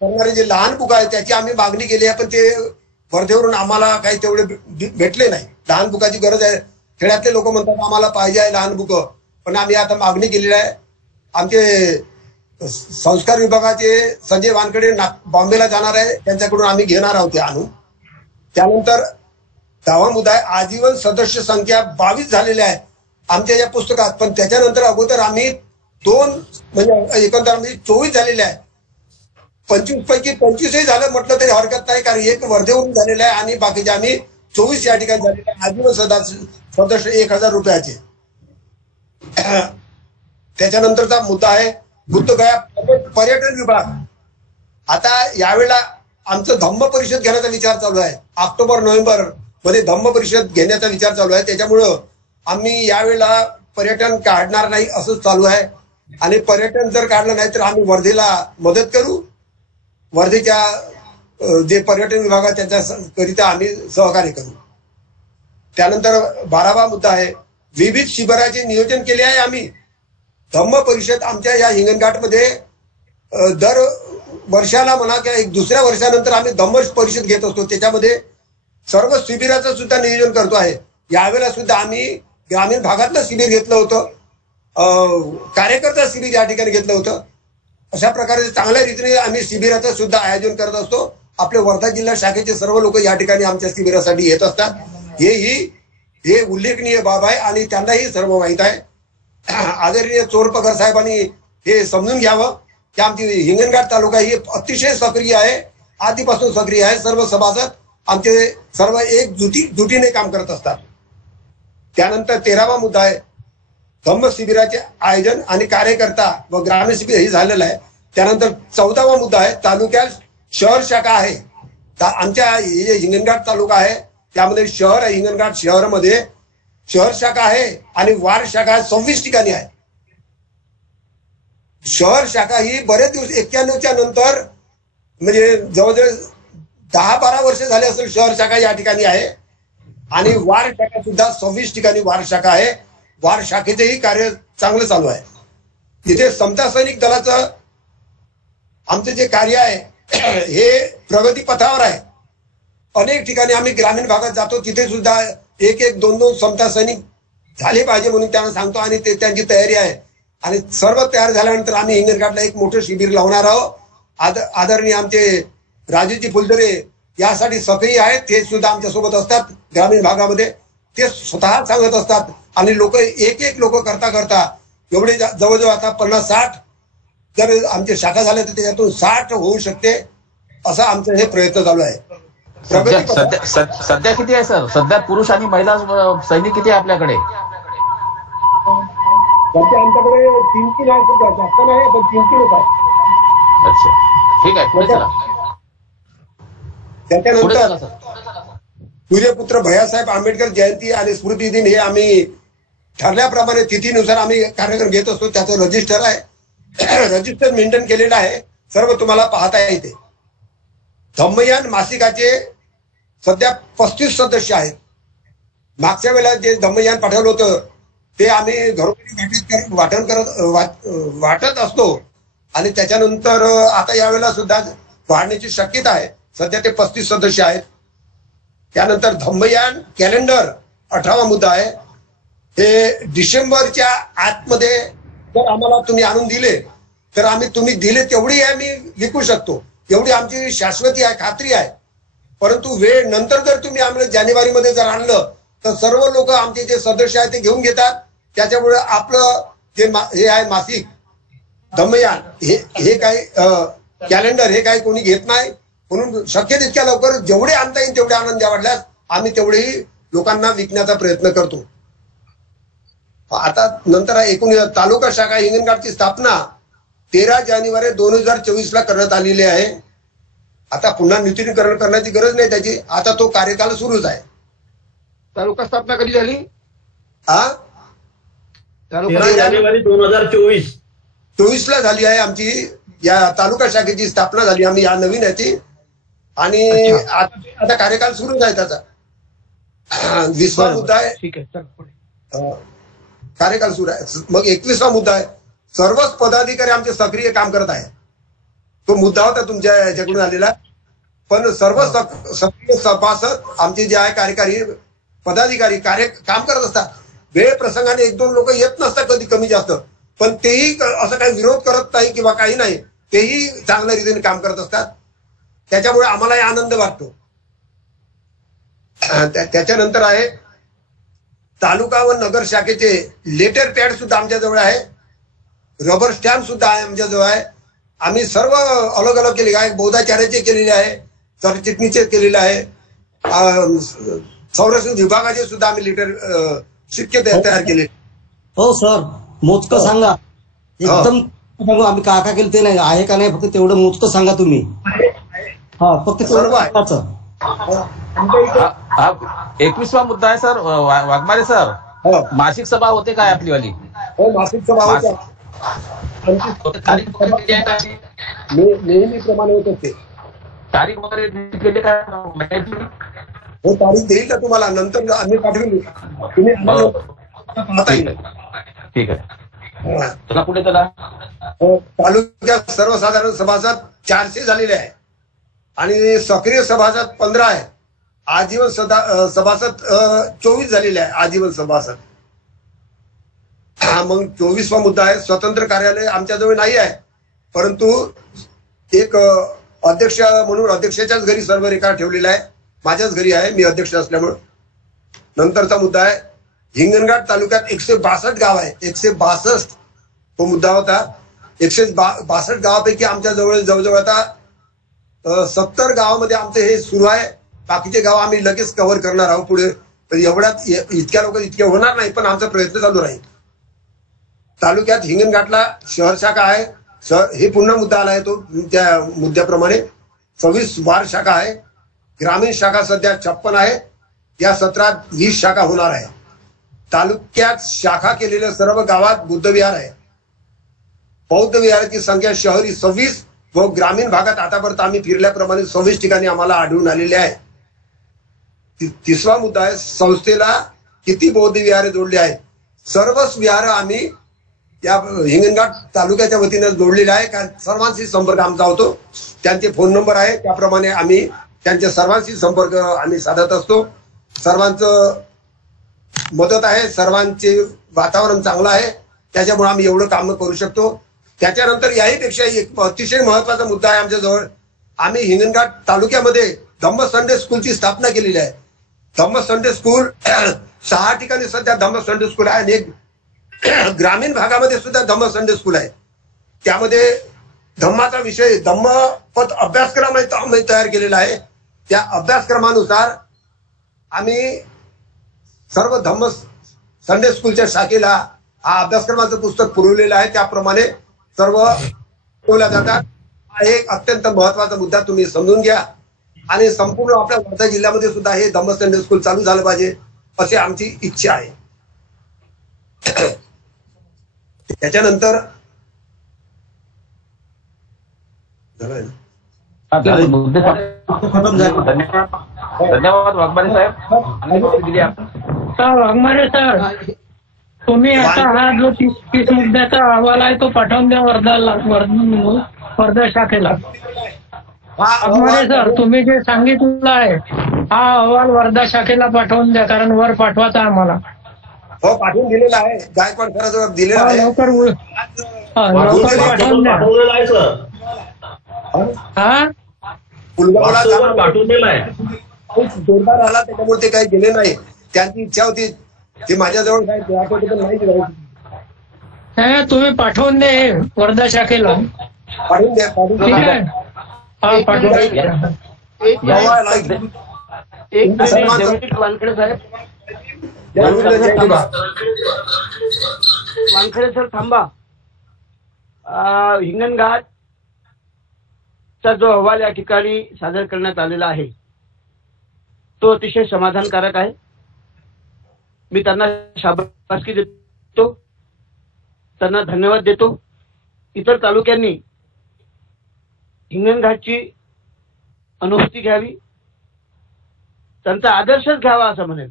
करणारे जे लहान बुक आहे त्याची आम्ही मागणी केली आहे पण ते वर्धेवरून आम्हाला काही तेवढे भेटले नाही. लहान बुकाची गरज आहे. खेड्यातले लोक म्हणतात आम्हाला पाहिजे आहे लहान बुक पण आम्ही आता मागणी केलेली आहे. आमचे संस्कार विभागाचे संजय वानकडे बॉम्बेला जाणार आहे त्यांच्याकडून आम्ही घेणार आहोत ते आणून. त्यानंतर 10वा मुद्दा आहे आजीवन सदस्य संख्या 22 झालेल्या आहे आमच्या या पुस्तकात. पण त्याच्यानंतर अगोदर आम्ही 2 म्हणजे एकंदर आम्ही 24 झालेले आहे. 25 पैकी 25ही झालं म्हटलं तरी हरकत नाही कारण एक वर्धेवरून झालेलं आहे आणि बाकीचे आम्ही 24 या ठिकाणी झालेले आहे. आजीवन सदस्य 1000 रुपयाचे. त्याच्यानंतरचा मुद्दा आहे बुद्धगया पर्यटन विभाग. आता यावेळेला आमचं धम्म परिषद घेण्याचा विचार चालू आहे. ऑक्टोबर-नोव्हेंबर मध्ये धम्म परिषद घेण्याचा विचार चालू आहे. त्याच्यामुळं आम्ही यावेळेला पर्यटन काढणार नाही असंच चालू आहे. आणि पर्यटन जर काढलं नाही तर आम्ही वर्धेला मदत करू. वर्धेच्या जे पर्यटन विभाग आहे त्याच्याकरिता आम्ही सहकार्य करू. त्यानंतर 12वा मुद्दा आहे विविध शिबिराचे नियोजन केले आहे आम्ही. धम्म परिषद आमच्या या हिंगणघाटमध्ये दर वर्षाला म्हणा किंवा एक दुसऱ्या वर्षानंतर आम्ही धम्म परिषद घेत असतो. त्याच्यामध्ये सर्व शिबिराचं सुद्धा नियोजन करतो आहे. यावेळेला सुद्धा आम्ही ग्रामीण भागातलं शिबिर घेतलं होतं, कार्यकर्ता शिबिर या ठिकाणी घेतलं होतं. अशा प्रकारे चांगल्या रीतीने आम्ही शिबिराचं सुद्धा आयोजन करत असतो. आपले वर्धा जिल्हा शाखेचे सर्व लोक या ठिकाणी आमच्या शिबिरासाठी येत असतात. हे उल्लेखनीय बाब आहे आणि त्यांनाही सर्व माहीत आहे. आदरणीय चोरपगार साहेबांनी हे समजून घ्यावं की आमची हिंगणघाट तालुका ही अतिशय सक्रिय आहे, आधीपासून सक्रिय आहे. सर्व सभासद आमचे सर्व एकजुटीने काम करत असतात. त्यानंतर 13वा मुद्दा आहे धम्म शिबिराचे आयोजन आणि कार्यकर्ता व ग्रामीण शिबिर हे झालेलं आहे. त्यानंतर 14वा मुद्दा आहे तालुक्यात शहर शाखा आहे. आमच्या हिंगणघाट तालुका आहे त्यामध्ये शहर आहे. हिंगणघाट शहरामध्ये शहर शाखा आहे आणि वार शाखा 26 ठिकाणी आहे. शहर शाखा ही बरेच दिवस 91च्या नंतर म्हणजे जवळजवळ 10-12 वर्ष झाले असेल शहर शाखा या ठिकाणी आहे. आणि वार शाखा सुद्धा 26 ठिकाणी वार शाखा आहे. वार शाखेचेही कार्य चांगलं चालू आहे. तिथे समता सैनिक दलाचं आमचं जे कार्य आहे हे प्रगती पथावर आहे. अनेक ठिकाणी आम्ही ग्रामीण भागात जातो, तिथे सुद्धा 1-2 समता सैनिक झाले पाहिजे म्हणून त्यांना सांगतो आणि ते त्यांची तयारी आहे. आणि सर्व तयार झाल्यानंतर आम्ही हिंगणघाटला एक मोठं शिबिर लावणार आहोत. आदरणीय आमचे राजूजी फुलदरे यासाठी सक्रिय आहेत. ते सुद्धा आमच्या सोबत असतात ग्रामीण भागामध्ये. ते स्वतः सांगत असतात आणि लोक एक लोक करता एवढे जवळजवळ आता 50-60 जर आमची शाखा झाल्या तर त्याच्यातून 60 होऊ शकते असं आमचं हे प्रयत्न चालू आहे. सध्या किती आहे सर? सध्या पुरुष आणि महिला सैनिक किती आहे आपल्याकडे? आमच्याकडे 3 आहे सुद्धा, जास्त नाही पण 3 आहे. अच्छा, ठीक आहे, पुढे चला. त्याच्यानंतर सूर्यपुत्र भैयासाहेब आंबेडकर जयंती आणि स्मृती दिन हे आम्ही ठरल्याप्रमाणे तिथीनुसार आम्ही कार्यक्रम घेत असतो. त्याचं रजिस्टर आहे, रजिस्टर मेंटेन केलेलं आहे. सर्व तुम्हाला पाहता येते. धम्मयान मासिकाचे सध्या 35 सदस्य आहेत. मागच्या वेळेला जे धम्मयान पाठवलं होतं ते आम्ही घरोघरी वाटत असतो आणि त्याच्यानंतर आता यावेळेला सुद्धा वाढण्याची शक्यता आहे. सध्या ते 35 सदस्य आहेत. त्यानंतर धम्मयान कॅलेंडर 18वा मुद्दा आहे. हे डिसेंबरच्या आतमध्ये जर आम्हाला तुम्ही आणून दिले तर आम्ही तुम्ही दिले तेवढी आम्ही विकू शकतो, एवढी आमची शाश्वती आहे, खात्री आहे. परंतु वेळ नंतर जर तुम्ही आम्हाला जानेवारीमध्ये जर आणलं तर सर्व लोक आमचे जे सदस्य आहेत ते घेऊन घेतात. त्याच्यामुळे आपलं जे हे आहे मासिक धम्मयान हे काही कॅलेंडर हे काही कोणी घेत नाही. म्हणून शक्य तितक्या लवकर जेवढे आणता येईल तेवढे आनंद वाढल्यास आम्ही तेवढेही लोकांना विकण्याचा प्रयत्न करतो. आता नंतर एकूण तालुका शाखा हिंगणघाटची स्थापना 13 जानेवारी 2024 करण्यात आलेली आहे. आता पुन्हा नूतनीकरण करण्याची गरज नाही त्याची. आता तो कार्यकाल सुरूच आहे. तालुका स्थापना कधी झाली? 13 जानेवारी 2024 ला झाली आहे आमची या तालुका शाखेची स्थापना झाली. आम्ही या नवीन याची आणि आता कार्यकाल सुरूच आहे त्याचा. 20वा मुद्दा आहे. ठीक आहे, कार्यकाल सुरू आहे. मग 21वा मुद्दा आहे. सर्वच पदाधिकारी आमचे सक्रिय काम करत आहे. तो मुद्दा होता तुमच्या याच्याकडून आलेला. पण सर्व सक्रिय सभासद आमचे जे आहे कार्यकारी पदाधिकारी काम करत असतात. वेळ प्रसंगाने 1-2 लोक येत नसतात कधी कमी जास्त, पण तेही असं काही विरोध करत नाही किंवा काही नाही, तेही चांगल्या रीतीने काम करत असतात. त्याच्यामुळे आम्हालाही आनंद वाटतो. त्याच्यानंतर आहे तालुका व नगर शाखेचे लेटर पॅड सुद्धा आमच्याजवळ आहे. रबर स्टॅम्प सुद्धा आहे आमच्याजवळ आहे. आम्ही सर्व अलग अलग केले आहे. बौद्धाचार्याचे केलेले आहे, सरचिटणीचे केलेले आहे, संरक्षण विभागाचे सुद्धा आम्ही लेटर शिक्के तयार केले. हो सर, मोजकं सांगा एकदम. आम्ही का केलं ते नाही आहे का नाही, फक्त तेवढं मोजकं सांगा तुम्ही. हा, फक्त सर्व आहे. 21वा मुद्दा आहे सर. वाघमारे सर, मासिक सभा होते काय आपलीवाली? हो, मासिक सभा होते. नेहमीप्रमाणे होत असते. तारीख वगैरे केली काय? हो, तारीख देईल का तुम्हाला? नंतर आम्ही पाठवली. तुम्ही पाहता येईल. ठीक आहे, चला पुढे चला. तालुक्यात सर्वसाधारण सभासद 400 झालेले आहे आणि सक्रिय सभासद 15 आहे. आजीवन सभासद 24 झालेले आहे आजीवन सभासद. मग 24वा मुद्दा आहे, स्वतंत्र कार्यालय आमच्याजवळ नाही आहे, परंतु एक अध्यक्ष म्हणून अध्यक्षाच्याच घरी सर्व रेकॉर्ड ठेवलेला आहे. माझ्याच घरी आहे, मी अध्यक्ष असल्यामुळे. नंतरचा मुद्दा आहे, हिंगणघाट तालुक्यात 162 गाव आहे. 162 तो मुद्दा होता. 162 गावापैकी आमच्या जवळजवळ आता 70 गावामध्ये आमचं हे सुरू आहे. बाकीचे गाव आम्ही लगेच कव्हर करणार आहोत पुढे. पण एवढ्यात इतक्या लोक इतके होणार नाही, पण आमचा प्रयत्न चालू राहील. तालुक्यात हिंगणघाटला शहर शाखा आहे. हे पुन्हा मुद्दा आला आहे तो त्या मुद्द्याप्रमाणे. 26 वार शाखा आहे. ग्रामीण शाखा सध्या 56 आहे. या सत्रात 20 शाखा होणार आहे. तालुक्यात शाखा केलेल्या सर्व गावात बुद्धविहार आहे. बौद्ध विहाराची संख्या शहरी 26 व ग्रामीण भागात आतापर्यंत आम्ही फिरल्याप्रमाणे 26 ठिकाणी आम्हाला आढळून आलेले आहे. तिसरा मुद्दा आहे, संस्थेला किती बौद्ध विहारे जोडली आहेत. सर्वच विहार आम्ही या हिंगणघाट तालुक्याच्या वतीने जोडलेले आहे. कारण सर्वांशी संपर्क आमचा होतो. त्यांचे फोन नंबर आहे, त्याप्रमाणे आम्ही त्यांच्या सर्वांशी संपर्क आम्ही साधत असतो. सर्वांचं मदत आहे, सर्वांचे वातावरण चांगलं आहे, त्याच्यामुळे आम्ही एवढं काम करू शकतो. त्याच्यानंतर याहीपेक्षा एक अतिशय महत्वाचा मुद्दा आहे आमच्याजवळ. आम्ही हिंगणघाट तालुक्यामध्ये धम्म संडे स्कूलची स्थापना केलेली आहे. धम्म संडे स्कूल 6 ठिकाणी सध्या धम्म संडे स्कूल आहे आणि एक ग्रामीण भागामध्ये सुद्धा धम्म संडे स्कूल आहे. त्यामध्ये धम्माचा विषय धम्मपद अभ्यासक्रम आम्ही तयार केलेला आहे. त्या अभ्यासक्रमानुसार आम्ही सर्व धम्म संडे स्कूलच्या शाखेला हा अभ्यासक्रमाचं पुस्तक पुरवलेलं आहे. त्याप्रमाणे सर्व शिकवल्या जातात. हा एक अत्यंत महत्वाचा मुद्दा तुम्ही समजून घ्या आणि संपूर्ण आपल्या वर्धा जिल्ह्यामध्ये सुद्धा हे धम्म संडे स्कूल चालू झालं पाहिजे अशी आमची इच्छा आहे. त्याच्यानंतर धन्यवाद वाघमारे साहेब. वाघमारे सर, तुम्ही आता हा जो 30 मुद्द्याचा अहवाल आहे तो पाठवून द्या वर्धा शाखेला. वाघमारे सर, तुम्ही जे सांगितलं आहे हा अहवाल वर्धा शाखेला पाठवून द्या, कारण वर पाठवायचा आम्हाला. हो, पाठवून दिलेला आहे. गायकवाड सरांजवळ दिलेला आहे. लवकर पाठवून द्या. पाठवलेला आहे सर. हा, पुलगावला पाठवून दिला आहे. जोरदार आला त्याच्यामुळे ते काही गेले नाही. त्यांची इच्छा होती ते माझ्याजवळ काय नाही दिलं. तुम्ही पाठवून दे वर्धा शाखेला. पाठवून द्या. ठीक आहे, हा पाठवून द्या. एक मिनिट वानखेडे साहेब, वानखेडे सर थांबा. हिंगणघाटचा जो अहवाल या ठिकाणी सादर करण्यात आलेला आहे तो अतिशय समाधानकारक आहे. मी त्यांना शाबासकी देतो, त्यांना धन्यवाद देतो. इतर तालुक्यांनी हिंगणघाटची अनुभूती घ्यावी, त्यांचा आदर्शच घ्यावा असं म्हणेल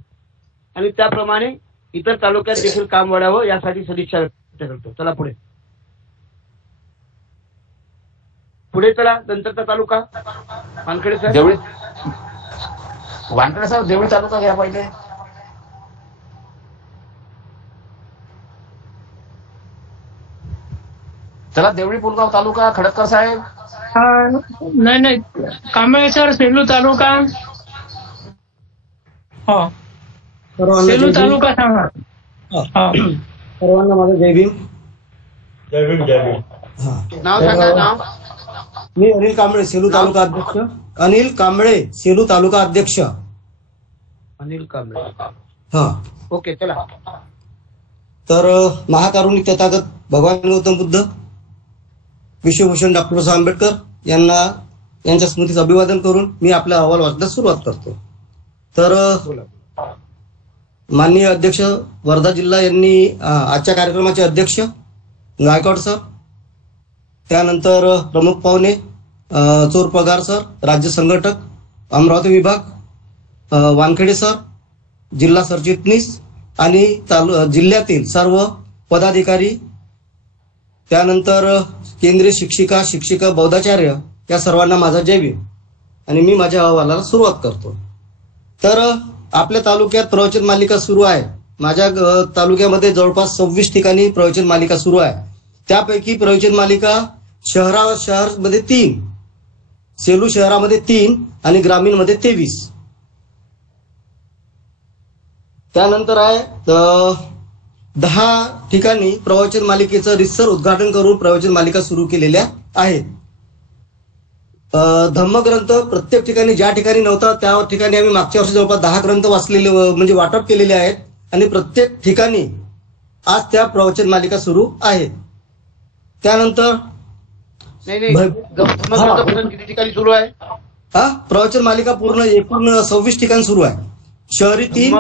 आणि त्याप्रमाणे इतर तालुक्यात देखील काम वाढावं यासाठी सदिच्छा व्यक्त करतो. चला पुढे पुढे चला. नंतरचा तालुका वानखेडे साहेब. देवळी, वानखेडे साहेब देवळी तालुका घ्या पहिले. चला देवळी पुलगाव तालुका. खडकर साहेब. नाही, कांबळे सर, सेलू तालुका. हो, सेलू तालुका सांगा. सर्वांना माझं जय भीम. जय भीम, जय भीम. नाव सांगा. नाव मी अनिल कांबळे, सेलू तालुका अध्यक्ष. अनिल कांबळे, सेलू तालुका अध्यक्ष. अनिल कांबळे. हा, ओके, चला. तर महाकारुणिक तथागत भगवान गौतम बुद्ध, विश्वभूषण डॉक्टर बाबासाहेब आंबेडकर यांच्या स्मृतीचं अभिवादन करून मी आपला अहवाल वाचण्यास सुरुवात करतो. तर माननीय अध्यक्ष वर्धा जिल्हा यांनी आजच्या कार्यक्रमाचे अध्यक्ष गायकवाड सर, त्यानंतर प्रमुख पाहुणे चोर पगार सर, राज्य संघटक अमरावती विभाग, वानखेडे सर, जिल्हा सरचिटणीस आणि जिल्ह्यातील सर्व पदाधिकारी, त्यानंतर केंद्रीय शिक्षक, बौद्धाचार्य या सर्वांना माझा जय भीम आणि मी माझ्या अहवालाला सुरुवात करतो. तर आपल्या तालुक्यात प्रवचन मालिका सुरू आहे. माझ्या तालुक्यामध्ये जवळपास 26 ठिकाणी प्रवचन मालिका सुरू आहे. त्यापैकी प्रवचन मालिका शहरामध्ये 3, सेलू शहरामध्ये 3 आणि ग्रामीणमध्ये 23. त्यानंतर आहे 10 ठिकाणी प्रवचन मालिकेचं रितसर उद्घाटन करून प्रवचन मालिका सुरू केलेल्या आहेत. धम्मग्रंथ प्रत्येक ठिकाणी ज्या ठिकाणी नव्हता त्या ठिकाणी आम्ही मागच्या वर्षी जवळपास 10 ग्रंथ वाचलेले म्हणजे वाटप केलेले आहेत आणि प्रत्येक ठिकाणी आज त्या प्रवचन मालिका सुरू आहेत. त्यानंतर किती ठिकाणी सुरू आहे? प्रवचन मालिका पूर्ण एकूण 26 ठिकाणी सुरू आहे. शहरी 3,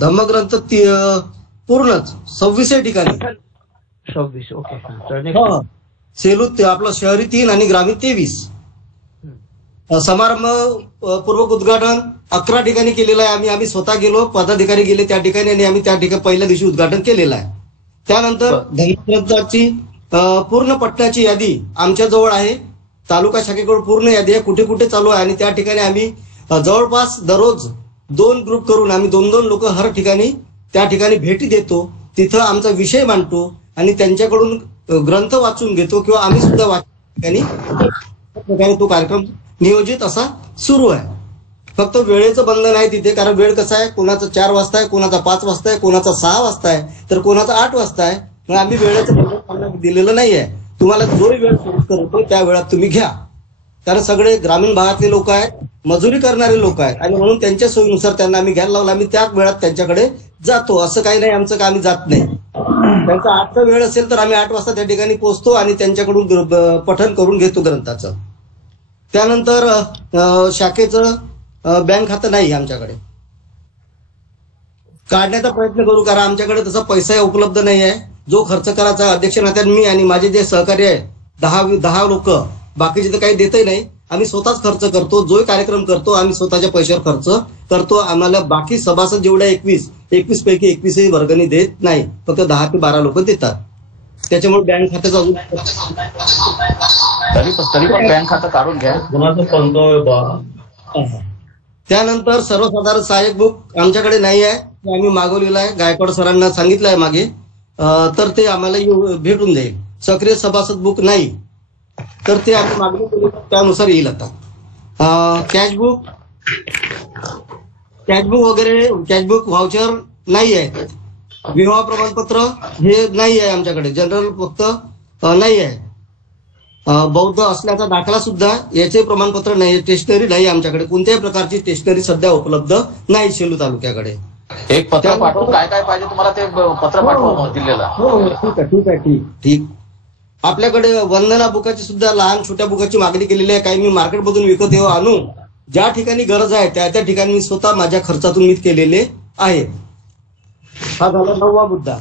धम्मग्रंथ पूर्णच 26 ठिकाणी. 26. ओके. सेलू आपलं शहरी 3 आणि ग्रामीण 23. समारंभ पूर्वक उद्घाटन 11 ठिकाणी केलेलं आहे. आम्ही स्वतः गेलो, पदाधिकारी गेले त्या ठिकाणी आणि आम्ही त्या ठिकाणी पहिल्या दिवशी उद्घाटन केलेलं आहे. त्यानंतर धम्मग्रंथाची पूर्ण पट्ट्याची यादी आमच्या जवळ आहे. तालुका शाखेकडून पूर्ण यादी आहे कुठे कुठे चालू आहे आणि त्या ठिकाणी आम्ही जवळपास दररोज 2 ग्रुप करून आम्ही 2-2 लोक हर ठिकाणी त्या ठिकाणी भेटी देतो. तिथं आमचा विषय मांडतो आणि त्यांच्याकडून ग्रंथ वाचून घेतो किंवा आम्ही सुद्धा वाचतो. तो कार्यक्रम नियोजित असा सुरू आहे. फक्त वेळेचं बंधन आहे तिथे, कारण वेळ कसा आहे, कोणाचा 4 वाजता आहे, कोणाचा 5 वाजता आहे, कोणाचा 6 वाजता आहे, तर कोणाचा 8 वाजता आहे. मग आम्ही वेळेचं बंधन दिलेलं नाही आहे. तुम्हाला जो वेळ सुरू करतो त्या वेळात तुम्ही घ्या. कारण सगळे ग्रामीण भागातले लोक आहेत, मजुरी करणारे लोक आहेत आणि म्हणून त्यांच्या सोयीनुसार त्यांना आम्ही घ्यायला लावलं. आम्ही त्या वेळात त्यांच्याकडे जातो. असं काही नाही आमचं का आम्ही जात नाही. त्यांचा 8चा वेळ असेल तर आम्ही 8 वाजता त्या ठिकाणी पोहोचतो आणि त्यांच्याकडून पठण करून घेतो ग्रंथाचं. त्यानंतर शाखेचं बँक खातं नाही आमच्याकडे. काढण्याचा प्रयत्न करू, कारण आमच्याकडे तसा पैसा उपलब्ध नाही आहे. जो खर्च करायचा अध्यक्ष नात्याने मी आणि माझे जे सहकारी आहे 10 लोक, बाकीचे तर काही देतही नाही. आम्ही स्वतःच खर्च करतो. जो कार्यक्रम करतो आम्ही स्वतःच्या पैशावर खर्च करतो. आम्हाला बाकी सभासद जेवढ्या 21 पैकी 21 वर्गणी देत नाही, फक्त 10 ते 12 लोक देतात. त्याच्यामुळे बँक खात्याचा तरी पण बँक खातं काढून घ्या. त्यानंतर सर्वसाधारण सहाय्यक बुक आमच्याकडे नाही आहे. आम्ही मागवलेलं आहे, गायकवाड सरांना सांगितलं आहे मागे, तर ते आम्हाला भेटून जाईल. सक्रिय सभासद बुक नाही, तर ते आम्ही मागणी केली त्यानुसार येईल. आता कॅशबुक वगैरे, कॅशबुक व्हाउचर नाही आहे. विवाह प्रमाणपत्र हे नाही आहे आमच्याकडे, जनरल फक्त नाही आहे. बौद्ध असल्याचा दाखला सुद्धा, याचे प्रमाणपत्र नाही. स्टेशनरी नाही आमच्याकडे, कोणत्याही प्रकारची स्टेशनरी सध्या उपलब्ध नाही सेलू तालुक्याकडे. एक पत्र पाठवून काय काय पाहिजे तुम्हाला ते पत्र पाठवून दिलेलं. ठीक आहे. आपल्याकडे वंदना बुकाची सुद्धा लहान छोट्या बुकाची मागणी केलेली आहे. काही मी मार्केटमधून विकत येऊ आणू, ज्या ठिकाणी गरज आहे त्या ठिकाणी मी स्वतः माझ्या खर्चातून मी केलेले आहे. हा झाला 9वा मुद्दा.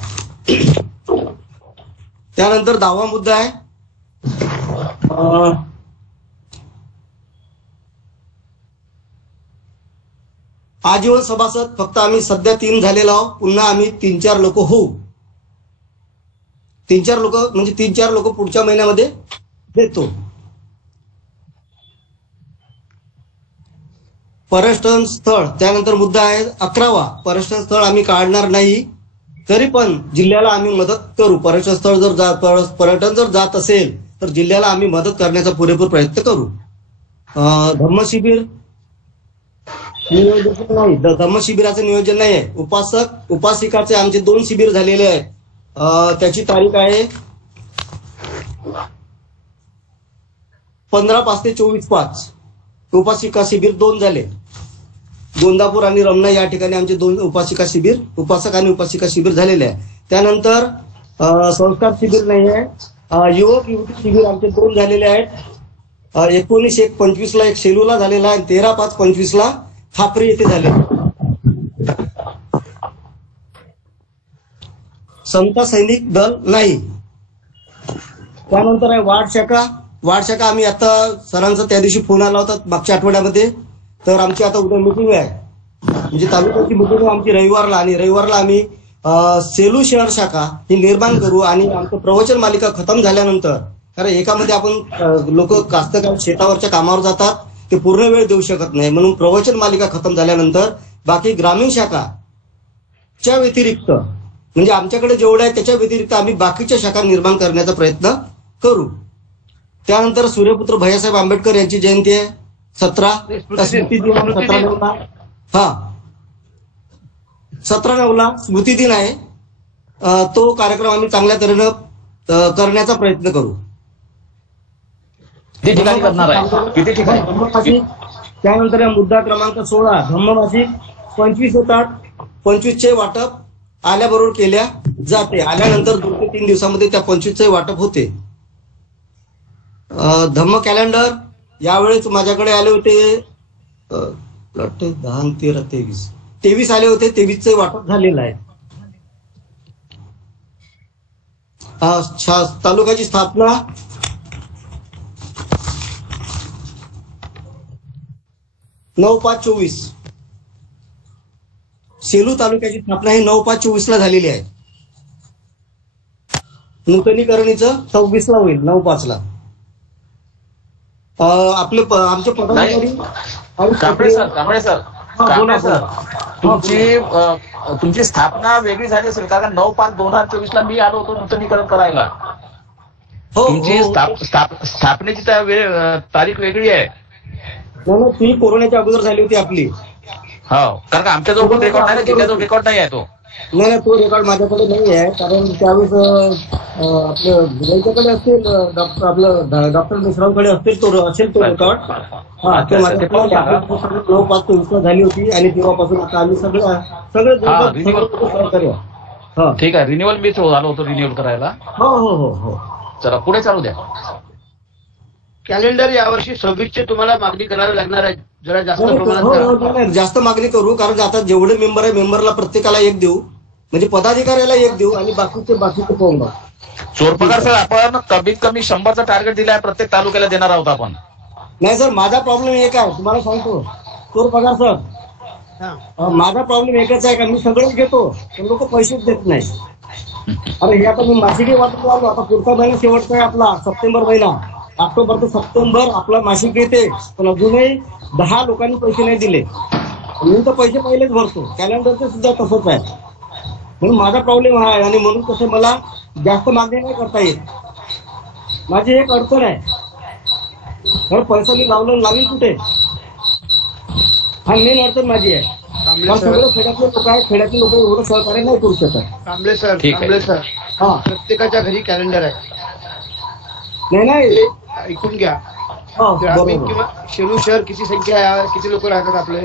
त्यानंतर 10वा मुद्दा आहे आजीवन सभासद. फक्त आम्ही सध्या 3 झालेलो आहोत. पुन्हा आम्ही 3-4 लोक होऊ. 3-4 लोक म्हणजे 3-4 लोक पुढच्या महिन्यामध्ये देतो. पर्यटन स्थळ, त्यानंतर मुद्दा आहे 11वा. पर्यटन स्थळ आम्ही काढणार नाही, तरी पण जिल्ह्याला आम्ही मदत करू. पर्यटन स्थळ पर्यटन जर जात असेल तर जिल्ह्याला आम्ही मदत करण्याचा पुरेपूर प्रयत्न करू. धम्मशिबिर नियोजन नाही, धम्मशिबिराचं नियोजन नाही आहे. उपासिकाचे आमचे 2 शिबिर झालेले आहेत. त्याची तारीख आहे 15/5 ते 24/5. उपासिका शिबिर 2 झाले. गोंदापूर आणि रमना या ठिकाणी आमचे 2 उपासक आणि उपासिका शिबिर झालेले आहे. त्यानंतर संस्कार शिबिर नाही आहे. युवक युवती शिबिर आमचे 2 झालेले आहेत. 19/1-25 एक सेलूला झालेला आहे. 13/5-25 खापरी येथे झाले. समता सैनिक दल नाही. त्यानंतर आहे वार्ड शाखा आम्ही आता सरांचा त्या दिवशी फोन आला होता मागच्या आठवड्यामध्ये, तर आमची आता उद्या मीटिंग आहे म्हणजे तालुक्याची मिटिंग आमची रविवारला, आणि रविवारला आम्ही सेलू शहर शाखा ही निर्माण करू. आणि आमचं प्रवचन मालिका खतम झाल्यानंतर, कारण एकामध्ये आपण लोक कास्तकार शेतावरच्या कामावर जातात, ते पूर्ण वेळ देऊ शकत नाही, म्हणून प्रवचन मालिका खतम झाल्यानंतर बाकी ग्रामीण शाखाच्या व्यतिरिक्त, म्हणजे आमच्याकडे जेवढं आहे त्याच्या व्यतिरिक्त आम्ही बाकीच्या शाखा निर्माण करण्याचा प्रयत्न करू. त्यानंतर सूर्यपुत्र भैयासाहेब आंबेडकर यांची जयंती आहे 17 17/9ला. हा 17/9ला स्मृती दिन आहे. तो कार्यक्रम आम्ही चांगल्या तऱ्हेनं करण्याचा प्रयत्न करू. किती ठिकाणी करणार आहे? किती ठिकाणी? त्यानंतर मुद्दा क्रमांक 16 धम्ममासिक 25 येतात. 25चे वाटप आल्याबरोबर केल्या जाते. आल्यानंतर 2 ते 3 दिवसामध्ये त्या 25चे वाटप होते. धम्म कॅलेंडर यावेळेस माझ्याकडे आले होते 10, 13, 23 आले होते. 23चे वाटप झालेलं आहे. तालुक्याची स्थापना 9/5/24. सेलू तालुक्याची स्थापना ही 9/5/24ला झालेली आहे. नूतनीकरणीचं 26ला होईल, 9/5ला. आमचे पदाधिकारी कांबळे सर तुमची स्थापना वेगळी झाली असेल, कारण 9/5/2024ला मी आलो होतो नूतनीकरण करायला. तुमची स्थापनेची तारीख वेगळी आहे. नाही, ती कोरोनाच्या अगोदर झाली होती आपली. हो, कारण आमच्याजवळ पण रेकॉर्ड नाही, जिल्ह्याजवळ रेकॉर्ड नाही आहे तो. नाही, तो रेकॉर्ड माझ्याकडे नाही आहे, कारण त्यावेळेस आपलं यांच्याकडे असतील, डॉक्टर मिश्रांकडे असतील, तो रेकॉर्ड. हा, ते माझ्याकडे 9/5/24ला झाली होती, आणि तेव्हापासून आता आम्ही सगळे ठीक आहे. रिन्युअल मी आलो होतो रिन्युअल करायला. हो. चला पुढे चालू द्या. कॅलेंडर यावर्षी 26चे तुम्हाला मागणी करावी लागणार आहे, जरा जास्त प्रमाणात. जास्त मागणी करू, कारण आता जेवढे मेंबर आहे मेंबरला प्रत्येकाला एक देऊ, म्हणजे पदाधिकाऱ्याला एक देऊ, आणि बाकीचे पाहून जाऊ. चोरपगार सर, आपण कमीत कमी 100चा टार्गेट दिलाय, प्रत्येक तालुक्याला देणार आहोत आपण. नाही सर, माझा प्रॉब्लेम एक आहे, तुम्हाला सांगतो चोरपगार सर. माझा प्रॉब्लेम एकच आहे का मी सगळंच घेतो, पण लोक पैसेच देत नाही. अरे हे आता मी मासिके वाटून आलो, आता पुढचा महिना शेवटचा आहे आपला, सप्टेंबर महिना. ऑक्टोबर ते सप्टेंबर आपला मासिक येते, पण अजूनही 10 लोकांनी पैसे नाही दिले. मी तर पैसे पहिलेच भरतो. कॅलेंडरचं सुद्धा तसंच आहे. म्हणून माझा प्रॉब्लेम हा आहे, आणि म्हणून कसं मला जास्त मागणी नाही करता येत. माझी एक अडचण आहे, कारण पैसा मी लावीन कुठे, हा मेन अडचण माझी आहे. सगळं खेड्यातले लोक आहे, खेड्यातले लोक एवढं सहकार्य नाही करू शकत. कांबळे सर, हा, प्रत्येकाच्या घरी कॅलेंडर आहे. नाही ऐकून घ्या. ग्रामीण किंवा शेलू शहर किती संख्या आहे, किती लोक राहतात आपले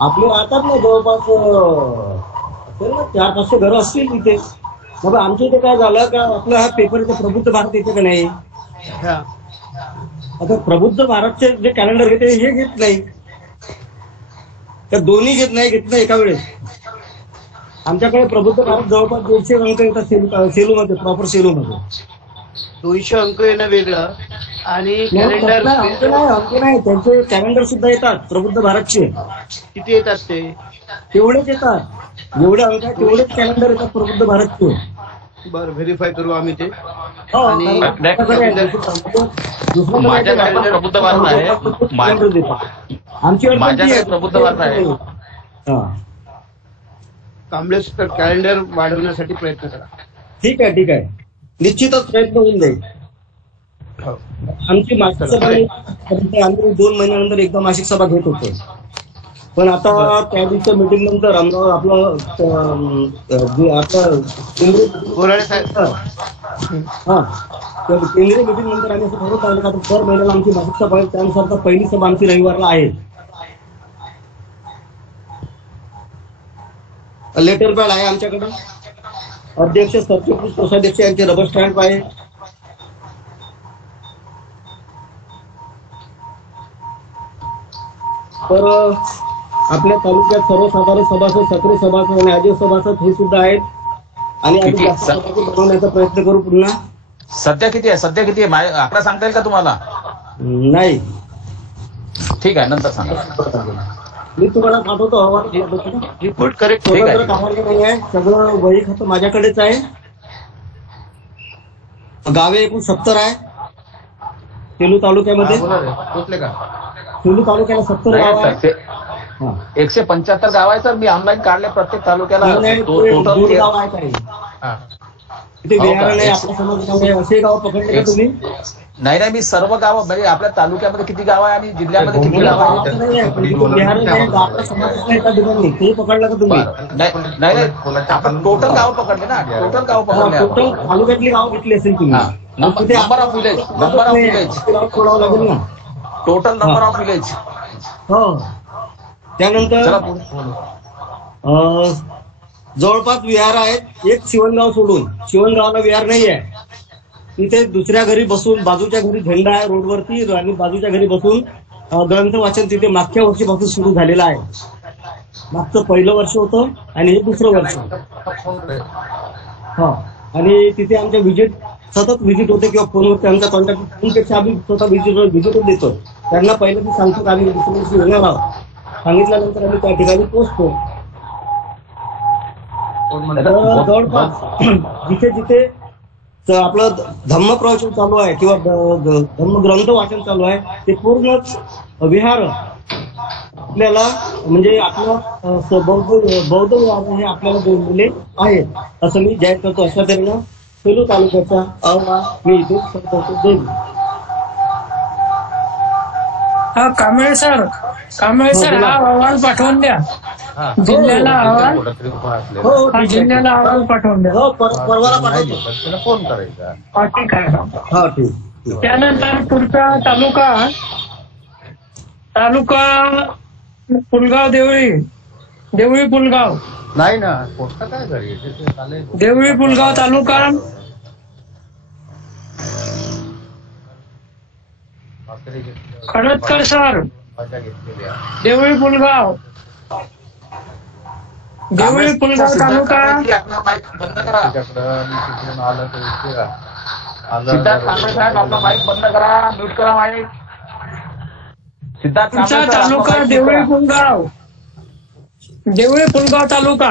राहतात ना, जवळपास 400-500 घरं असतील तिथे. मग आमच्या इथे काय झालं का, आपलं हा पेपरचा प्रबुद्ध भारत येते का नाही, आता प्रबुद्ध भारतचे जे कॅलेंडर घेते हे घेत नाही, त्या दोन्ही घेत नाही एका वेळेस. आमच्याकडे प्रबुद्ध भारत जवळपास 150 अंक येतात सेलूमध्ये, प्रॉपर सेलूमध्ये. 200 अंक येणं वेगळं, आणि कॅलेंडर अंक नाही, त्यांचे कॅलेंडर सुद्धा येतात प्रबुद्ध भारतचे. किती येतात ते? तेवढेच येतात, जेवढे अंक आहेत तेवढेच कॅलेंडर येतात प्रबुद्ध भारतचे. बरं, व्हेरीफाय करू आम्ही ते. माझ्याकडे प्रबुद्ध भारत आहे, माझ्याकडे प्रबुद्ध भारत आहे. कांबळे सर, कॅलेंडर वाढवण्यासाठी प्रयत्न करा. ठीक आहे, निश्चितच प्रयत्न होऊन जाईल. आमची मासिक सभा आम्ही 2 महिन्यानंतर एकदा मासिक सभा घेत होतो, पण आता त्या दिवशी मीटिंग नंतर आपलं केंद्रीय मीटिंग नंतर आम्ही असं ठरवत आलं का दर महिन्याला आमची मासिक सभा आहे. त्यानुसार पहिली सभा आमची रविवारला आहे. लेटर पॅड आहे आमच्याकडे, अध्यक्ष, सरचिटणीस, कोषाध्यक्ष यांचे रबर स्टॅम्प आहे. तर आपल्या तालुक्यात सर्वसाधारण सभासद, सक्रिय सभासद आणि अजय सभासद हे सुद्धा आहेत, आणि बनवण्याचा प्रयत्न करू. पुन्हा सध्या किती आहे आकडा सांगता येईल का तुम्हाला? नाही. ठीक आहे, नंतर सांगा. मी तुम्हाला पाठवतो अहवाल. रिपोर्ट करेक्ट स्वतंत्र कामाला नाही आहे, सगळं वही खातं माझ्याकडेच आहे. गावे एकूण 70 आहे सेलू तालुक्यामध्ये. पोचले का? सेलू तालुक्याला 70 गाव आहे. 175 गाव आहे सर. मी ऑनलाईन काढले प्रत्येक तालुक्याला. दोन गाव आहेत आहे. तिथे बिहार नाही आपल्या समाजामध्ये असे गाव पकडले का तुम्ही? नाही, मी सर्व गाव म्हणजे आपल्या तालुक्यामध्ये किती गाव आहे आणि जिल्ह्यामध्ये किती गाव आहे बिहार नाही आपल्या समाजातल्या एका ठिकाणी ते पकडलं का तुम्ही? नाही, आपण टोटल गाव पकडले ना. टोटल गाव पकडले. टोटल तालुक्यातली गाव घेतली असेल तुम्ही. नंबर ऑफ विलेज सोडावं लागेल ना. Total number of village. हो. त्यानंतर जवळपास विहार आहेत. एक शिवणगाव सोडून, शिवणगावला विहार नाही आहे. तिथे दुसऱ्या घरी बसून, बाजूच्या घरी झेंडा आहे रोडवरती आणि बाजूच्या घरी बसून ग्रंथ वाचन तिथे मागच्या वर्षीपासून सुरू झालेलं आहे. मागचं पहिलं वर्ष होतं आणि हे दुसरं वर्ष. हा. आणि तिथे आमच्या सतत व्हिजिट होते किंवा फोनवरती आमचा कॉन्टॅक्ट. फोनपेक्षा आम्ही स्वतः व्हिजिटच देतो. त्यांना पहिलं मी सांगतो की आम्ही दुसऱ्या वर्षी येणार आहोत. सांगितल्यानंतर आम्ही त्या ठिकाणी पोहोचतो. जवळपास जिथे जिथे आपलं धम्मप्रवचन चालू आहे किंवा धम्मग्रंथ वाचन चालू आहे ते पूर्णच विहार आपल्याला म्हणजे आपलं बौद्ध विहार हे आपल्याला जोडलेले आहेत असं मी जाहीर करतो. अशा तऱ्हेनं सेलू तालुक्याचा अहवाल मी इथे देईन. हा कांबळे सर हा अहवाल पाठवून द्या जिल्ह्याला. अहवाल जिल्ह्याला अहवाल पाठवून द्या. परवाला पाठवतो. फोन करायचा. ठीक आहे. हा ठीक. त्यानंतर पुढचा तालुका पुलगाव देवळी पुलगाव. नाही ना, काय करेल. देवळी पुलगाव तालुका. खडतकर सर देवळी पुलगाव तालुका. सिद्धार्थ कांबळे साहेब आपला माईक बंद करा, म्यूट करा माईक. सिद्धार्थ तुमचा तालुका देवळी पुलगाव तालुका.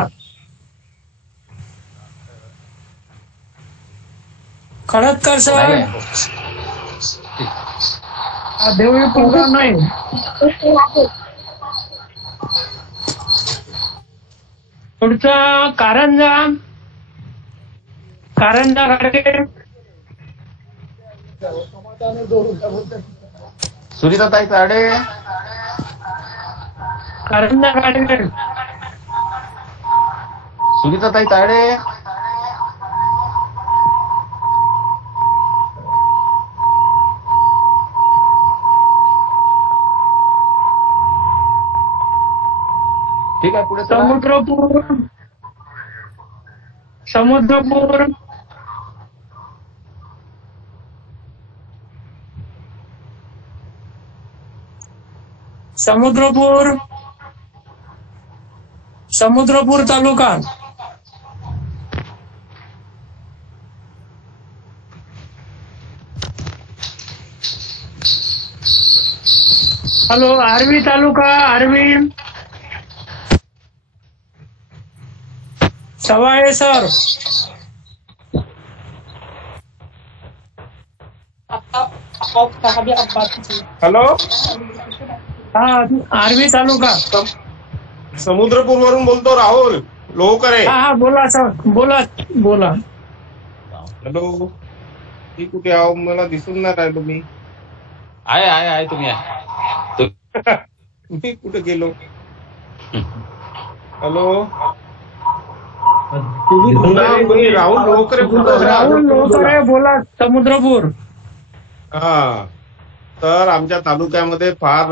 खडतकर सर देवळी पुलगाव नाही. पुढचा कारंजा गाडगे. सुनीताताई ताडे. कारंजा गाडगे. सुनीताताई ताडे. ठीक आहे. पुढे समुद्रपूर तालुका. हॅलो. आर्वी तालुका. सवाळे सर. हॅलो. हा आर्वी तालुका. समुद्रपूर वरून बोलतो राहुल लोहकरे. हा बोला सर. बोला. हॅलो. मी कुठे आहो? मला दिसून नाही राहिलो. मी आहे तुम्ही मी कुठे गेलो? हॅलो. राहुल लोहकरे बोला. समुद्रपूर. हा. तर आमच्या तालुक्यामध्ये फार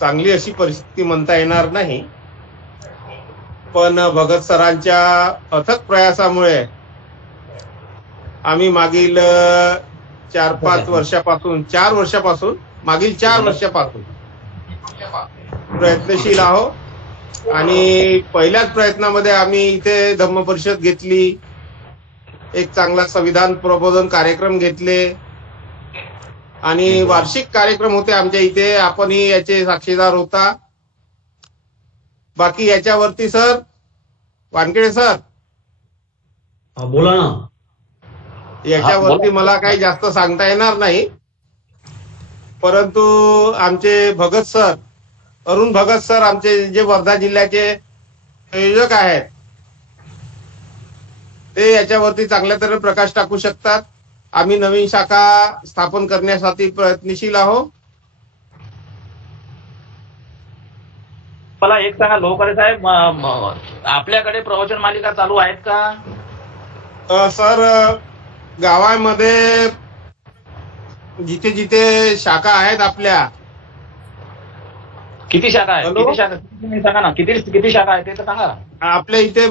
चांगली अशी परिस्थिती म्हणता येणार नाही, पण भगत सरांच्या अथक प्रयासामुळे आम्ही मागील 4 वर्षापासून प्रयत्नशील आहोत. आणि पहिल्याच प्रयत्नामध्ये आम्ही इथे धम्म परिषद घेतली, एक चांगला संविधान प्रबोधन कार्यक्रम घेतले आणि वार्षिक कार्यक्रम होते आमच्या इथे. आपणही याचे साक्षीदार होता. बाकी याच्यावरती सर वानखेडे सर बोला ना. याच्यावरती मला काही जास्त सांगता येणार नाही, परंतु आमचे भगत सर, अरुण भगत सर, आमचे जे वर्धा जिल्ह्याचे संयोजक आहेत, ते याच्यावरती चांगल्या तऱ्हेने प्रकाश टाकू शकतात. आम्ही नवीन शाखा स्थापन करण्यासाठी प्रयत्नशील आहोत. मला एक सांगा लोहकरे साहेब, आपल्याकडे प्रवचन मालिका चालू आहेत का? सर गावामध्ये जिथे जिथे शाखा आहेत आपल्या, किती शाखा आहेत? हॅलो? किती शाखा तुम्ही सांगा ना, किती शाखा आहेत ते तर सांगा ना. आपल्या इथे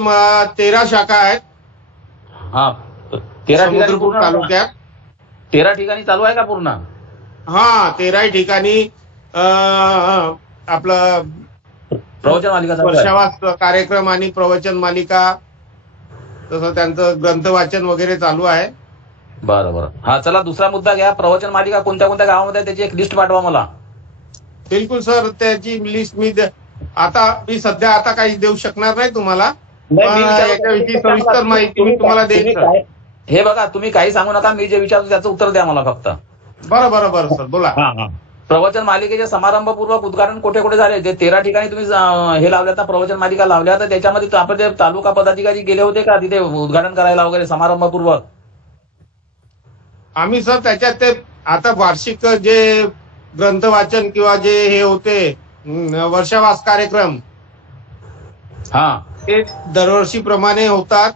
13 शाखा आहेत. हा, 13 ठिकाणी समुद्रपूर पूर्ण तालुक्यात 13 ठिकाणी चालू आहे का पूर्ण? हा, 13 ठिकाणी आपलं प्रवचन मालिका चालू आहे. वर्षावास कार्यक्रम आणि प्रवचन मालिका, तसं त्यांचं ग्रंथ वाचन वगैरे चालू आहे. बरं बरं. हा, चला दुसरा मुद्दा घ्या. प्रवचन मालिका कोणत्या कोणत्या गावामध्ये आहे त्याची एक लिस्ट पाठवा मला. बिलकुल सर, त्याची लिस्ट मी सध्या आता काही देऊ शकणार नाही तुम्हाला. याच्याविषयी सविस्तर माहिती मी तुम्हाला देईन सर. हे बघा, तुम्ही काही सांगू नका, मी जे विचारतो त्याचं उत्तर द्या मला फक्त. बरं सर, बोला. प्रवचन मालिकेचे समारंभपूर्वक उद्घाटन कुठे कुठे झाले? ते 13 ठिकाणी तुम्ही हे लावल्यात ना, प्रवचन मालिका लावल्या, तर त्याच्यामध्ये आपण ते तालुका पदाधिकारी गेले होते का तिथे उद्घाटन करायला वगैरे समारंभपूर्वक? आम्ही सर त्याच्यात ते आता वार्षिक जे ग्रंथ वाचन किंवा जे हे होते वर्षावास कार्यक्रम, हा, ते दरवर्षीप्रमाणे होतात.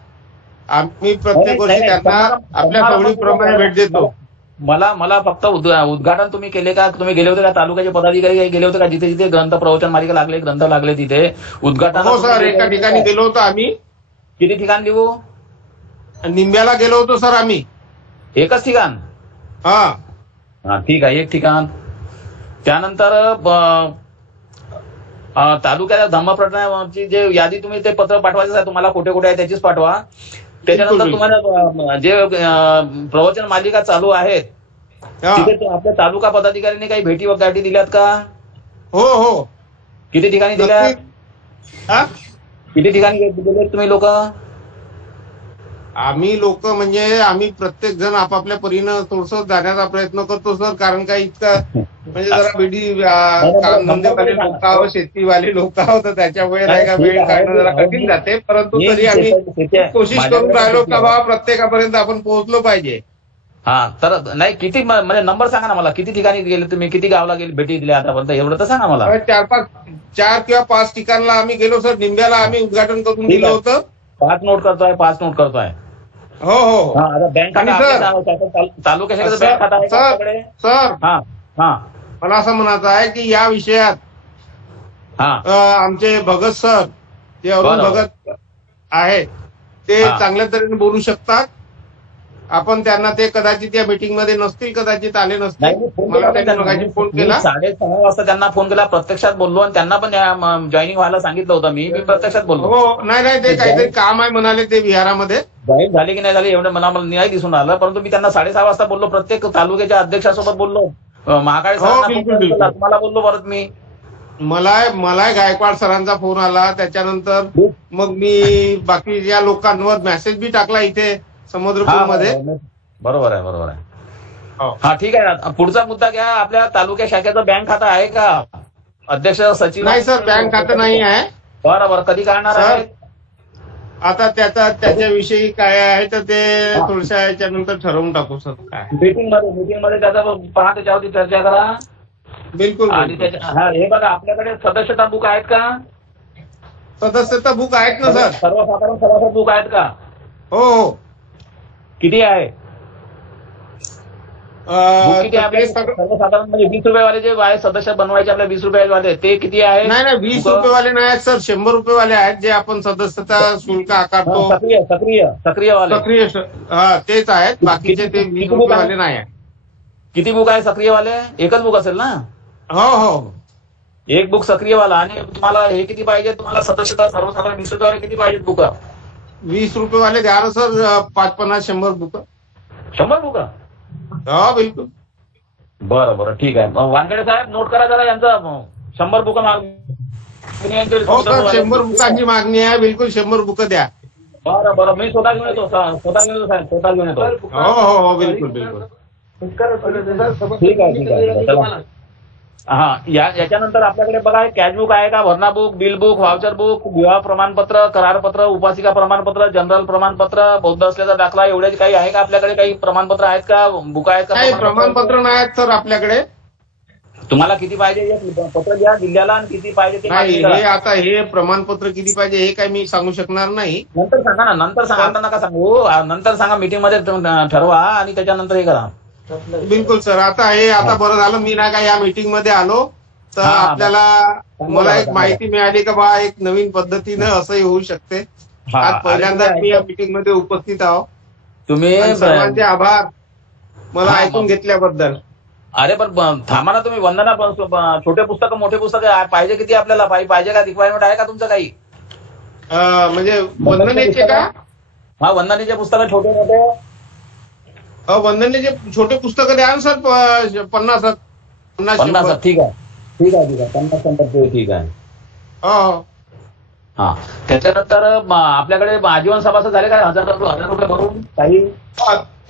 आम्ही प्रत्येक वर्षी त्यांना आपल्या सवडीप्रमाणे भेट देतो. मला फक्त उद्घाटन तुम्ही केले का? तुम्ही गेले होते का? तालुक्याचे पदाधिकारी गेले होते का? जिथे जिथे ग्रंथ प्रवचन मालिका लागले, ग्रंथ लागले तिथे उद्घाटन? हो सर, एका ठिकाणी गेलो होतो आम्ही. किती ठिकाण लिहू? निंब्याला गेलो होतो सर आम्ही. एकच ठिकाण? हा, ठीक आहे, एक ठिकाण. त्यानंतर तालुक्याच्या धम्मप्रकरणाची जे यादी तुम्ही ते पत्र पाठवायचं आहे तुम्हाला, कुठे कुठे आहे त्याचीच पाठवा. त्याच्यानंतर तुम्हाला जे प्रवचन मालिका चालू आहेत तिथे आपल्या तालुका पदाधिकाऱ्यांनी काही भेटी गाठी दिल्यात का? हो. किती ठिकाणी दिल्या? किती ठिकाणी दिले तुम्ही लोक? आम्ही लोक म्हणजे आम्ही प्रत्येक जण आपापल्या परीनं थोडंसं जाण्याचा प्रयत्न करतो सर. कारण काय इतकं म्हणजे जरा भेटी धंदेवाले लोक आहोत, शेतीवाले लोक आहोत, तर त्याच्यामुळे नाही का वेळ काढणं जरा कठीण जाते. परंतु तरी आम्ही कोशिश करून राहिलो का बाबा प्रत्येकापर्यंत आपण पोहोचलो पाहिजे. हा, तर नाही किती म्हणजे नंबर सांगा ना मला, किती ठिकाणी गेले तुम्ही, किती गावला गेले भेटी दिल्या आतापर्यंत, एवढं तर सांगा मला. 4 किंवा 5 ठिकाणला आम्ही गेलो सर. निंब्याला आम्ही उद्घाटन करून दिलं होतं. 5 नोट करतोय. हो. आता बँक खाता तालुक्याच्या बँक खाता आहे सर. हा, मला असं म्हणायचं आहे की या विषयात आमचे भगत सर, जे अरुण भगत आहेत, ते चांगल्या तऱ्हेने बोलू शकतात. आपण त्यांना ते कदाचित या मीटिंग मध्ये नसतील, कदाचित आले नसतील. मला त्यांनी फोन केला 6:30 वाजता, त्यांना फोन केला, प्रत्यक्षात बोललो आणि त्यांना पण जॉईनिंग व्हायला सांगितलं होतं. मी प्रत्यक्षात बोललो. हो, नाही ते काहीतरी काम आहे म्हणाले ते विहारामध्ये. जॉईन झाले की नाही झाले एवढं मला नाही दिसून आलं, परंतु मी त्यांना 6:30 वाजता बोललो. प्रत्येक तालुक्याच्या अध्यक्षासोबत बोललो, महाकाळे सरांना तुम्हाला बोललो परत मी. मला गायकवाड सरांचा फोन आला. त्याच्यानंतर मग मी बाकीच्या लोकांवर मेसेज बी टाकला इथे समुद्रपूरमध्ये. बरोबर आहे. हा, ठीक आहे. पुढचा मुद्दा घ्या. आपल्या तालुक्या शाखेचं बँक खाता आहे का? अध्यक्ष सचिव? नाही सर, बँक खातं नाही आहे. बरोबर. कधी काढणार आहे? आता त्याच्याविषयी काय आहे तर ते थोड्याशा याच्यानंतर ठरवून टाकू सर. काय मीटिंग मध्ये त्याचा पहा, त्याच्यावरती चर्चा करा. बिलकुल. आणि हे बघा, आपल्याकडे सदस्यता बुक आहेत का? सदस्यता बुक आहेत ना सर. सर्वसाधारण सभासद बुक आहेत का? हो. किती आहे? सर्वसाधारण म्हणजे 20 रुपयेवाले जे आहे सदस्य बनवायचे आपल्या 20 रुपयेवाले, ते किती आहे? नाही 20 रुपयेवाले नाही आहेत सर, 100 रुपयेवाले आहेत जे आपण सदस्यता शुल्क आकारतो. सक्रिय वाले. तेच आहेत. बाकीचे ते 20 रुपयेवाले नाही आहेत. किती बुक आहे सक्रियवाले? एकच बुक असेल ना? हो. एक बुक सक्रियवाला. आणि तुम्हाला हे किती पाहिजे? तुम्हाला सदस्यता सर्वसाधारण 20 रुपयेवाले किती पाहिजेत बुक? 20 रुपयेवाले द्या ना सर. 50, 100 बुक. 100 बुक? हो, बिलकुल. बरं, ठीक आहे. वानखेडे साहेब नोट करा जरा यांचं 100 बुक माग. हो सर, 100 बुकांची मागणी आहे. बिलकुल 100 बुक द्या. बरं बरं, मी स्वतः घेऊन येतो साहेब, स्वतः घेऊन येतो. हो बिलकुल बिलकुल. ठीक आहे. चला. हा, याच्यानंतर आपल्याकडे बघा कॅशबुक आहे का, भरणा book, bill book, voucher book, विवाह प्रमाणपत्र, करारपत्र, उपासिका प्रमाणपत्र, जनरल प्रमाणपत्र, बौद्ध असल्याचा दाखला, एवढे काही आहे का आपल्याकडे? काही प्रमाणपत्र आहेत का, बुक आहेत का? काही प्रमाणपत्र नाही आहेत सर आपल्याकडे. तुम्हाला किती पाहिजे पत्र द्या जिल्ह्याला, आणि किती पाहिजे ते नाही. हे आता हे प्रमाणपत्र किती पाहिजे हे काही मी सांगू शकणार नाही. नंतर सांगा ना, नंतर सांगा, आता नका सांगू, नंतर सांगा, मीटिंग मध्ये ठरवा आणि त्याच्यानंतर हे करा. बिलकुल सर. आता बरं झालं मी नाही का या मीटिंग मध्ये आलो, तर आपल्याला मला एक माहिती मिळाली का बा एक नवीन पद्धतीनं असंही होऊ शकते. आज पहिल्यांदा मी या मीटिंग मध्ये उपस्थित आहो. तुम्ही सर्वांचे आभार मला ऐकून घेतल्याबद्दल. अरे पण थांबा ना तुम्ही. वंदना, छोटे पुस्तक मोठे पुस्तक पाहिजे किती आपल्याला? पाहिजे का? रिक्वायरमेंट आहे का तुमचं काही? म्हणजे वंदनेचे का? हा, वंदनेचे पुस्तक छोटे मोठे. वंदनेचे छोटे पुस्तकं द्या ना सर. 50. ठीक आहे. 50 ठीक आहे. हो. हा, त्याच्यानंतर आपल्याकडे आजीवन सभासद झाले का? 1000 रुपये भरून काही?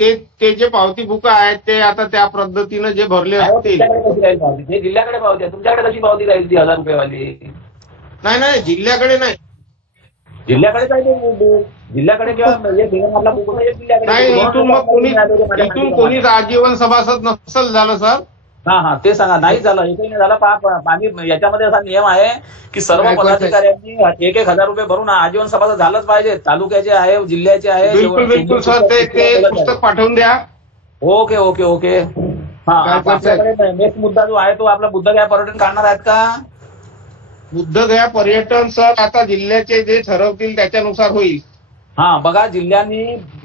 ते जे पावती बुक आहेत ते आता त्या पद्धतीनं जे भरले असतील. ते जिल्ह्याकडे पावती आहे, तुमच्याकडे कशी पावती राहील ती 1000 रुपयेवाली? नाही जिल्ह्याकडे नाही. जिल्ह्याकडे काय ते जिल्ह्याकडे किंवा आपला बुक नाही. इथून कोणीच आजीवन सभासद नसेल झालं सर. हा, ते सांगा. नाही झालं, एकही नाही झालं. आम्ही याच्यामध्ये असा नियम आहे की सर्व पदाधिकाऱ्यांनी 1,000 रुपये भरून आजीवन सभासद झालंच पाहिजे. तालुक्याचे आहे, जिल्ह्याचे आहे. बिलकुल सर. ते पुस्तक पाठवून द्या. ओके. हा, आपल्याकडे नेक्स्ट मुद्दा जो आहे तो आपला बुद्धगया पर्यटन काढणार आहेत का? बुद्धगया पर्यटन सर आता जिल्ह्याचे जे ठरवतील त्याच्यानुसार होईल. हा, बघा, जिल्ह्यांनी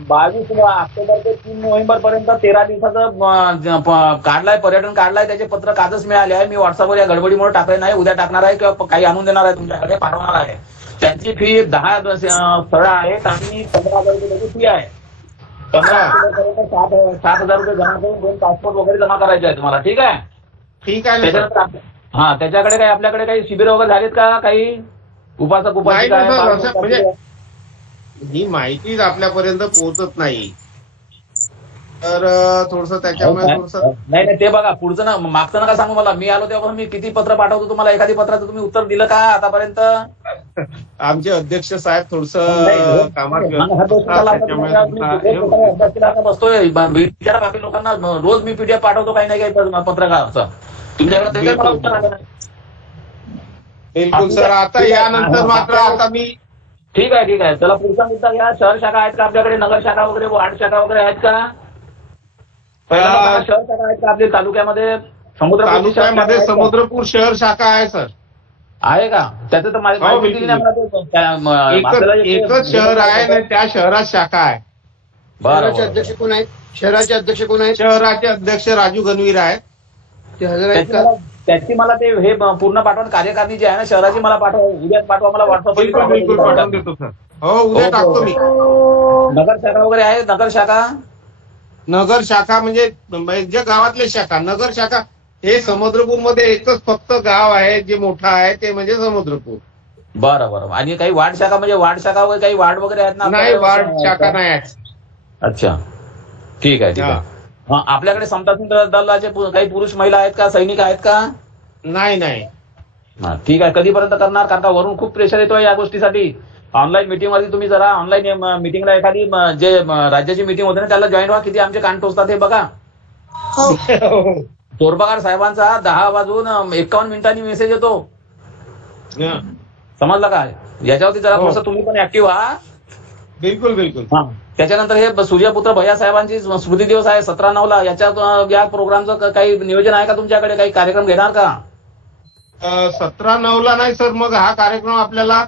22 ऑक्टोबर ते 3 नोव्हेंबर पर्यंत 13 दिवसाचं काढलाय, पर्यटन काढलाय. त्याचे पत्र कालच मिळाले आहे. मी व्हॉट्सअपवर या गडबडीमुळे टाकले नाही. उद्या टाकणार आहे किंवा काही आणून देणार आहे, तुमच्याकडे पाठवणार आहे. त्यांची फी 10 स्थळं आहेत आणि 15,000 रुपये त्याची फी आहे. 15 ऑक्टोबरपर्यंत 7,000 रुपये जमा करून 2 पासपोर्ट वगैरे जमा करायचे आहे तुम्हाला. ठीक आहे. त्याच्यानंतर हा, त्याच्याकडे काही आपल्याकडे काही शिबिर वगैरे झालीत का? काही उपासक म्हणजे ही माहितीच आपल्यापर्यंत पोहोचत नाही, तर थोडस त्याच्यामुळे नाही ते बघा. पुढचं ना, मागचं नका सांगू मला. मी आलो तेव्हा मी किती पत्र पाठवतो तुम्हाला, एखादी पत्राचं तुम्ही उत्तर दिलं का आतापर्यंत? आमचे अध्यक्ष साहेब थोडस कामात बसतोय. विचारा बाकी लोकांना. रोज मी पीडीएफ पाठवतो काही नाही काही पत्रकाराचं. तुमच्याकडे उत्तर आलं नाही. बिलकुल सर. आता यानंतर मात्र आता मी ठीक आहे. चला, पुढचा मुद्दा घ्या. शहर शाखा आहेत का आपल्याकडे? नगर शाखा वगैरे, वार्ड शाखा वगैरे आहेत का? शहर शाखा आहेत का आपल्या तालुक्यामध्ये? तालुक्यामध्ये समुद्रपूर शहर शाखा आहे सर. आहे का? त्याचं तर माहिती दिली नाही. एकच शहर आहे आणि त्या शहरात शाखा आहे. शहराचे अध्यक्ष कोण आहेत? शहराचे अध्यक्ष राजू गणवीर आहेत. ते हजर आहेत का? त्याची मला ते हे पूर्ण पाठवून कार्यकारिणी जी आहे ना शहराची मला पाठवा. उद्या पाठवा मला व्हॉट्सअप. बिलकुल पाठवून देतो सर. हो, उद्या टाकतो मी. नगर शाखा वगैरे आहे? नगर शाखा म्हणजे जे गावातले शाखा. नगर शाखा हे समुद्रपूर मध्ये एकच फक्त गाव आहे जे मोठं आहे, ते म्हणजे समुद्रपूर. बरं. आणि काही वार्ड शाखा म्हणजे वार्ड शाखा वगैरे काही वार्ड वगैरे आहेत ना? नाही, वार्ड शाखा नाही आहेत. अच्छा, ठीक आहे. आपल्याकडे समता दलाचे काही पुरुष महिला आहेत का? सैनिक आहेत का? नाही. ठीक आहे. कधीपर्यंत करणार? कारण का वरून खूप प्रेशर येतोय या गोष्टीसाठी. ऑनलाईन मिटिंग मध्ये तुम्ही जरा ऑनलाईन मिटिंगला एखादी जे राज्याची मिटिंग होते ना त्याला जॉईन व्हा. किती आमचे कान टोचतात हे बघा. तोरपगार साहेबांचा 10:51 मेसेज येतो. समजलं का? याच्यावरती जरा थोडंसं तुम्ही पण ऍक्टिव्ह व्हा. बिलकुल. त्याच्यानंतर हे सूर्यपुत्र भैया साहेबांची स्मृती दिवस आहे 17/9ला. या प्रोग्रामचं काही नियोजन आहे का तुमच्याकडे? काही कार्यक्रम घेणार का? 17/9ला नाही सर. मग हा कार्यक्रम आपल्याला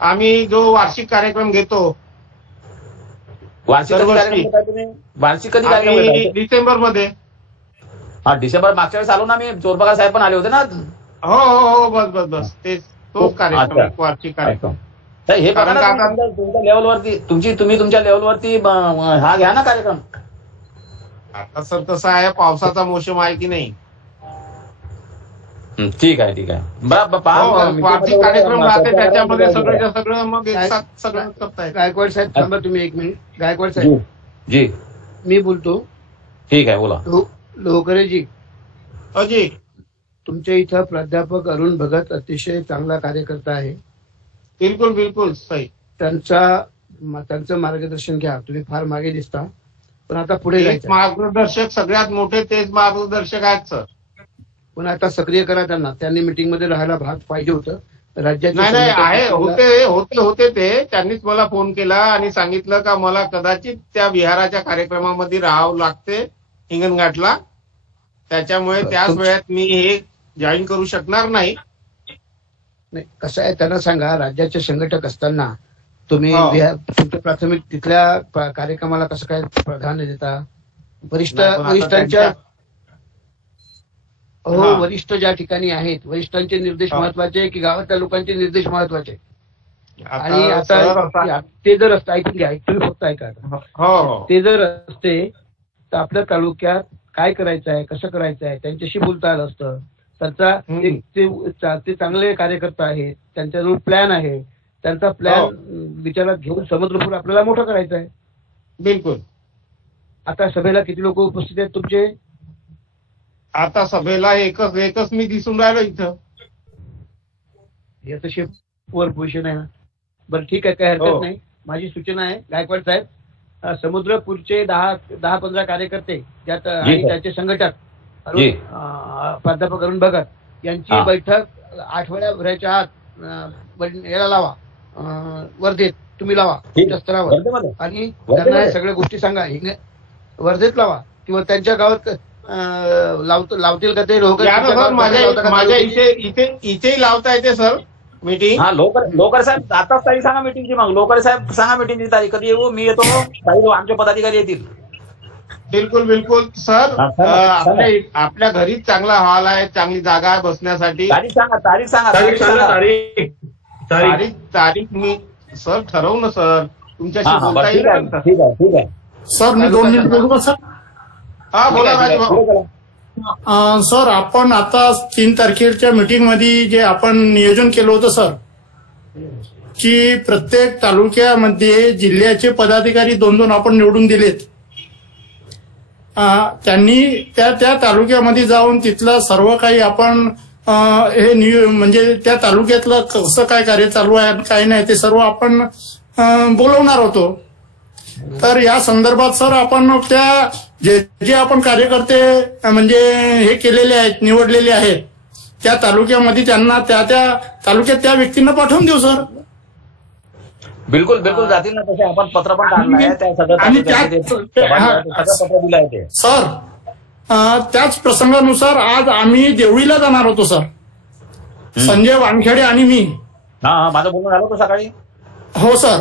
आम्ही जो वार्षिक कार्यक्रम घेतो. वार्षिक कधी कार्यक्रम? डिसेंबर मध्ये. हा, डिसेंबर. मागच्या वेळेस आलो ना मी. चोरपगार साहेब पण आले होते ना. हो. बस तोच कार्यक्रम, वार्षिक कार्यक्रम. हे बघा ना, तुमच्या लेवलवरती तुम्ही तुमच्या लेवलवरती हा घ्या ना कार्यक्रम. आता सर कसं आहे, पावसाचा मोसम आहे की नाही. ठीक आहे ठीक आहे. वार्षिक कार्यक्रम राहते त्याच्यामध्ये सगळं सगळं मग एक साथ सगळं करता येतं. गायकवाड साहेब थांबा तुम्ही एक मिनिट. गायकवाड साहेब जी मी बोलतो. ठीक आहे बोला. लोकरेजी अजी तुमच्या इथं प्राध्यापक अरुण भगत अतिशय चांगला कार्यकर्ता आहे. बिलकुल बिलकुल सही. त्यांचं मार्गदर्शन घ्या. तुम्ही फार मागे दिसता पण आता पुढे जायचं. मार्गदर्शक सगळ्यात मोठे तेच मार्गदर्शक आहेत सर. पण आता सक्रिय करा त्यांना. त्यांनी मीटिंग मध्ये राहायला भाग पाहिजे होतं. राज्याचे नाही आहे होते ते. त्यांनीच मला फोन केला आणि सांगितलं का मला कदाचित त्या विहाराच्या कार्यक्रमामध्ये राहावं लागते हिंगणघाटला, त्याच्यामुळे त्याच वेळात मी हे जॉईन करू शकणार नाही. कसं आहे त्यांना सांगा, राज्याचे संघटक असताना तुम्ही तुमच्या प्राथमिक तिथल्या कार्यक्रमाला कसं काय प्राधान्य देता? वरिष्ठांच्या वरिष्ठ ज्या ठिकाणी आहेत वरिष्ठांचे निर्देश महत्वाचे की गावातल्या लोकांचे निर्देश महत्वाचे? आणि आता ते जर असतं, ऐकून घ्या तुम्ही फक्त ऐका. ते जर असते तर आपल्या तालुक्यात काय करायचं आहे, कसं करायचं आहे त्यांच्याशी बोलता आलं असतं. ते चांगले कार्यकर्ता आहेत, त्यांच्याजवळ प्लॅन आहे. त्यांचा प्लॅन विचारात घेऊन समुद्रपूर आपल्याला मोठं करायचं आहे. बिलकुल. आता सभेला किती लोक उपस्थित आहेत तुमचे? आता सभेला एकच मी दिसून राहिलो इथं. हे तशी पुअर पोझिशन आहे ना. बरं ठीक आहे, काही हरकत नाही. माझी सूचना आहे गायकवाड साहेब, समुद्रपूरचे 10-15 कार्यकर्ते ज्यात आणि त्याचे संघटक प्राध्यापक अरुण भगत यांची बैठक आठवड्याभराच्या आत याला लावा. वर्धेत तुम्ही लावा तुमच्या स्तरावर आणि त्यांना सगळ्या गोष्टी सांगा. वर्धेत लावा किंवा त्यांच्या गावात लावतील का ते लोक? माझ्या इथे लावता येते सर मीटिंग. लोकर साहेब आताच तारीख सांगा मीटिंगची. मग लोकर साहेब सांगा मीटिंगची तारीख कधी येऊ. मी येतो, काही आमचे पदाधिकारी येतील. बिलकुल बिलकुल सर. आपल्या घरीच चांगला हॉल आहे, चांगली जागा आहे बसण्यासाठी. तारीख मी सर ठरवू ना सर. तुमच्याशी बोलता येईल. ठीक आहे सर. मी 2 मिनिट बोलू का सर? हा बोला राजभाऊ. सर आपण आता 3 तारखेच्या मीटिंग मध्ये जे आपण नियोजन केलं होतं सर, की प्रत्येक तालुक्यामध्ये जिल्ह्याचे पदाधिकारी 2-2 आपण निवडून दिलेत. त्यांनी त्या तालुक्यामध्ये जाऊन तिथलं सर्व काही आपण म्हणजे त्या तालुक्यातलं कसं काय कार्य चालू आहे काय नाही ते सर्व आपण बोलवणार होतो. तर या संदर्भात सर आपण त्या जे आपण कार्यकर्ते म्हणजे हे केलेले आहेत, निवडलेले आहेत त्या तालुक्यामध्ये त्यांना त्या तालुक्यात त्या व्यक्तींना पाठवून देऊ सर. बिलकुल जातील ना तसे. आपण पत्र पण काढलं आहे सर. त्याच प्रसंगानुसार आज आम्ही देवळीला जाणार होतो सर, संजय वानखेडे आणि मी. माझं बोलणं झालं होतं सकाळी. हो सर.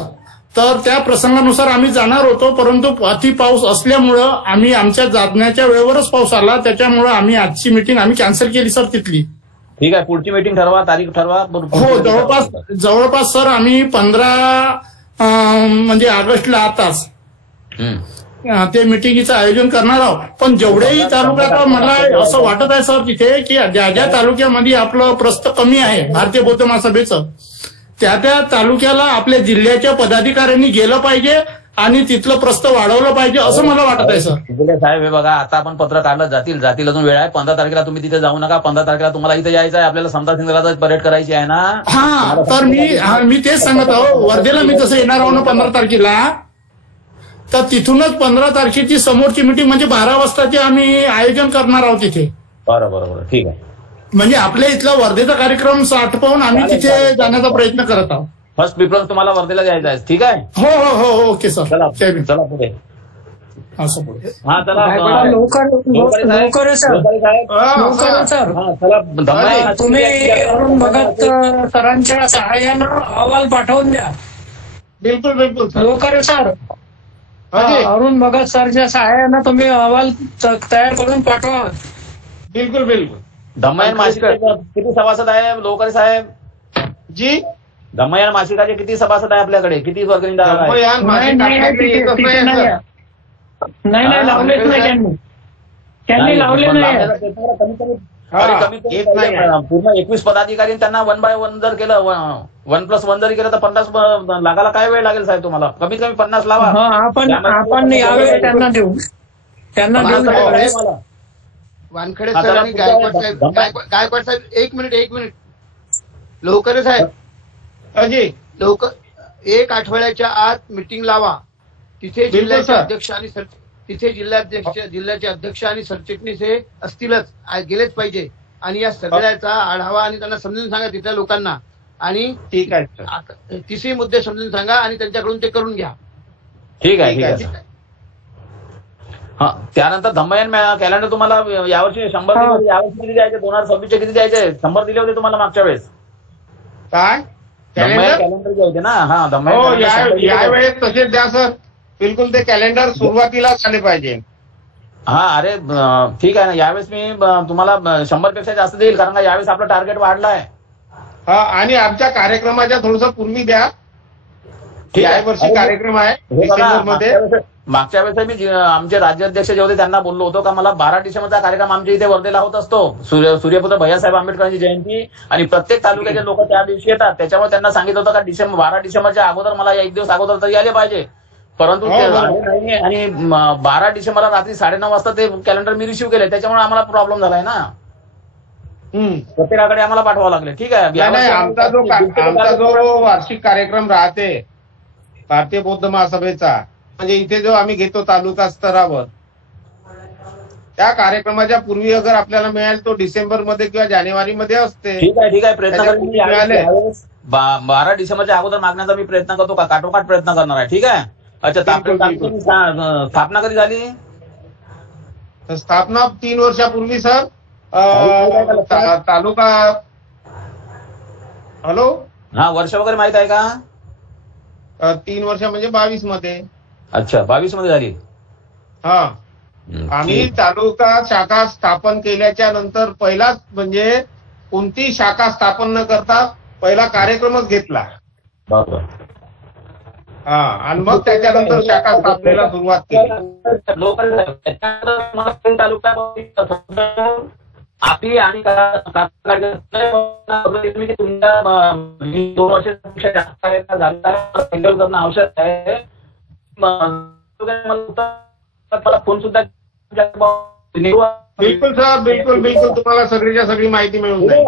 तर त्या प्रसंगानुसार आम्ही जाणार होतो, परंतु अति पाऊस असल्यामुळं आम्ही आमच्या जाण्याच्या वेळेवरच पाऊस आला, त्याच्यामुळे आम्ही आजची मीटिंग आम्ही कॅन्सल केली सर तिथली. ठीक आहे, पुढची मीटिंग ठरवा, तारीख ठरवा. हो जवळपास सर आम्ही 15 म्हणजे ऑगस्टला आताच ते मिटिंगचं आयोजन करणार आहोत. पण जेवढेही तालुक्यात मला असं वाटत आहे सर तिथे की ज्या तालुक्यामध्ये आपलं प्रस्थ कमी आहे भारतीय बौद्ध महासभेचं, त्या तालुक्याला आपल्या जिल्ह्याच्या पदाधिकाऱ्यांनी गेलं पाहिजे आणि तिथलं प्रस्थ वाढवलं पाहिजे असं मला वाटत आहे सर. साहेब हे बघा, आता आपण पत्र काढलं, जातील अजून वेळ आहे. 15 तारखेला तुम्ही तिथे जाऊ नका. 15 तारखेला तुम्हाला इथे यायचं आहे, आपल्याला समता सिंगला परेड करायची आहे ना. हा तर मी तेच सांगत आहो. वर्धेला मी तसं येणार आहो ना 15 तारखेला. तर तिथूनच 15 तारखेची समोरची मीटिंग म्हणजे 12 वाजताची आम्ही आयोजन करणार आहोत तिथे. बरोबर ठीक आहे. म्हणजे आपल्या इथला वर्धेचा कार्यक्रम आटोपावून आम्ही तिथे जाण्याचा प्रयत्न करत आहोत. फर्स्ट प्रिफरन्स तुम्हाला वर्धेला जायचं आहे. ठीक आहे. हो ओके सर. चला पुढे. असं पुढे. तुम्ही अरुण भगत सरांच्या सहाय्यानं अहवाल पाठवून द्या. बिलकुल लवकर सर. अरुण भगत सरच्या सहाय्यानं तुम्ही अहवाल तयार करून पाठवा. बिलकुल. धम्मयान मासिकाचे किती सभासद आहे लोकर साहेब? जी धम्मयान मासिकाचे किती सभासद आहे आपल्याकडे? किती वर्गणीदार आहे? नाही लावलेच नाही त्यांनी लावले नाही. अरे कमीत कमी पूर्ण 21 पदाधिकारी त्यांना 1 by 1 जर केलं 1+1 जरी केलं तर 50 लागायला काय वेळ लागेल साहेब तुम्हाला? कमीत कमी 50 लावा. आपण यावेळी त्यांना देऊ वानखडे सर आणि गायकवाड साहेब एक मिनिट लवकरच आहे लवकर 1 आठवड्याच्या आत मिटिंग लावा. तिथे जिल्ह्याचे अध्यक्ष आणि जिल्ह्याचे अध्यक्ष आणि सरचिटणीस हे असतीलच, गेलेच पाहिजे. आणि या सगळ्याचा आढावा आणि त्यांना समजून सांगा तिथल्या लोकांना. आणि ठीक आहे, तिसरी मुद्दे समजून सांगा आणि त्यांच्याकडून ते करून घ्या. ठीक आहे. हा, त्यानंतर धम्मयन कॅलेंडर तुम्हाला यावर्षी 100 यावर्षी किती द्यायचे? 2026 किती द्यायचे? 100 दिले होते तुम्हाला मागच्या वेळेस. काय कॅलेंडर जे होते ना? हा, धम्मयन यावेळेस तसेच द्या सर. बिलकुल ते कॅलेंडर सुरुवातीला झाले पाहिजे. हा, अरे ठीक आहे ना. यावेळेस मी तुम्हाला 100 पेक्षा जास्त देईल, कारण का यावेळेस आपलं टार्गेट वाढलाय. हा, आणि आमच्या कार्यक्रमाच्या थोडंसं पूर्वी द्या. यावर्षी कार्यक्रम आहे डिसेंबरमध्ये. मागच्या वेळेस मी आमचे राज्याध्यक्ष जे होते त्यांना बोललो होतो का मला 12 डिसेंबरचा कार्यक्रम आमच्या इथे वर्धेला होत असतो. सूर्यपुत्र भैयासाहेब आंबेडकरांची जयंती आणि प्रत्येक तालुक्याचे लोक त्या दिवशी येतात. त्याच्यामुळे त्यांना सांगितलं होतं का 12 डिसेंबरच्या अगोदर मला 1 दिवस अगोदर तरी आले पाहिजे. परंतु ते आले नाही आणि 12 डिसेंबरला रात्री 9:30 वाजता ते कॅलेंडर मी रिसिव्ह केले. त्याच्यामुळे आम्हाला प्रॉब्लेम झालाय ना. प्रत्येकाकडे आम्हाला पाठवावं लागले. ठीक आहे. आमचा जो वार्षिक कार्यक्रम राहते भारतीय बौद्ध महासभेचा, म्हणजे इथे जो आम्ही घेतो तालुका स्तरावर, त्या कार्यक्रमाच्या पूर्वी अगर आपल्याला मिळाल तो डिसेंबरमध्ये किंवा जानेवारीमध्ये असते. ठीक आहे. प्रयत्न करतो. 12 डिसेंबरच्या अगोदर मागण्याचा मी प्रयत्न करतो का काठोकाठ प्रयत्न करणार आहे. ठीक आहे. अच्छा, स्थापना कधी झाली? स्थापना 3 वर्षापूर्वी सर. तालुका हॅलो हा, वर्ष वगैरे माहित आहे का? 3 वर्ष म्हणजे 22 मध्ये. अच्छा, 22 मध्ये झाली. हा, आम्ही तालुका शाखा स्थापन केल्याच्या नंतर पहिलाच म्हणजे कोणती शाखा स्थापन न करता पहिला कार्यक्रमच घेतला. बरोबर. हा, आणि मग त्याच्यानंतर शाखा स्थापनेला सुरुवात केली. आपली आणि तुमच्या 2 वर्षापेक्षा जास्त करणं आवश्यक आहे. मला फोन सुद्धा. बिलकुल सर, बिलकुल तुम्हाला सगळीच्या सगळी माहिती मिळून जाईल.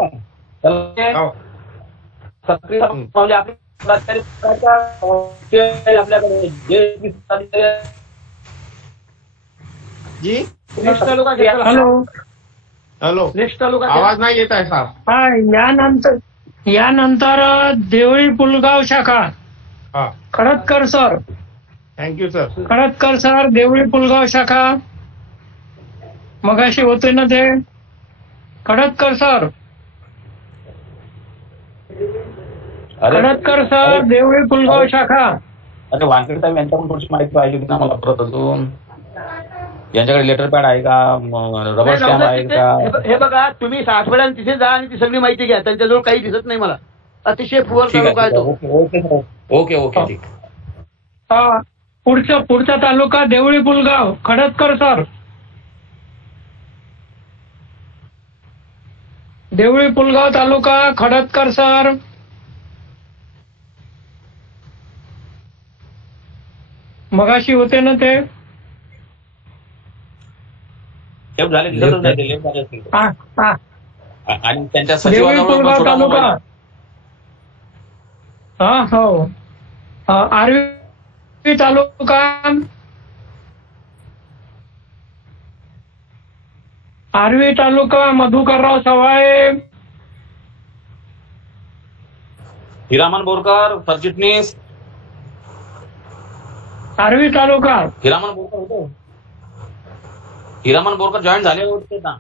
म्हणजे आपल्याकडे जी हॅलो नेक्स्ट तालुका आवाज नाही येत आहे सर. यानंतर देवळी पुलगाव शाखा. Khadatkar sir. Thank you sir. Khadatkar sir, Deoli Pulgaon शाखा. मगाशी होते ना ते खडतकर सर. खडतकर सर, देवळी पुलगाव शाखा. अरे वानखेडे साहेब यांच्याकडून थोडीशी माहिती पाहिजे होती ना मला परत अजून. यांच्याकडे लेटर पॅड आहे का? रबर स्टॅम्प आहे का? हे बघा, तुम्ही 7 वेळा तिथे जा आणि ती सगळी माहिती घ्या. त्यांच्याजवळ काही दिसत नाही मला. अतिशय पुअर तालुका आहे तो. ओके ठीक. पुढचा तालुका देवळी पुलगाव. खडतकर सर. देवळी पुलगाव तालुका. खडतकर सर. मगाशी होते ना ते. झाले आणि त्यांच्या देवळी पुलगाव तालुका. हो. आर्वी तालुका. आर्वी तालुका मधुकरराव सवाळे. हिरामन बोरकर सरचिटणीस. आर्वी तालुका. हिरामन बोरकर होतो. हिरामन बोरकर जॉईन झाले होते ना.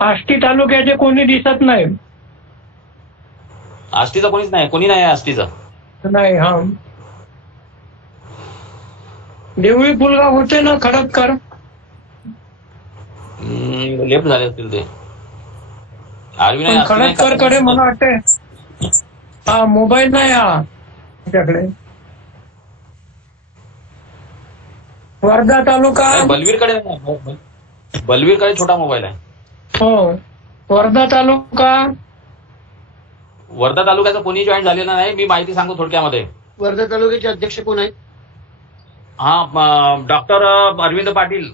आष्टी तालुक्याचे कोणी दिसत नाही. आष्टीचं कोणीच नाही. कोणी नाही आष्टीचं नाही. हा, देवळी पुलगाव होते ना खडतकर. लेफ्ट झाले असतील ते. आर्वी नाही. खडतकर कडे मला वाटते मोबाईल नाही. हा, त्याच्याकडे वर्धा तालुका बलवीरकडे छोटा मोबाईल आहे. हो. वर्धा तालुक्याचा कोणी जॉईन झालेला नाही. मी माहिती सांगतो थोडक्यामध्ये. वर्धा तालुक्याचे अध्यक्ष कोण आहेत? हा, डॉक्टर अरविंद पाटील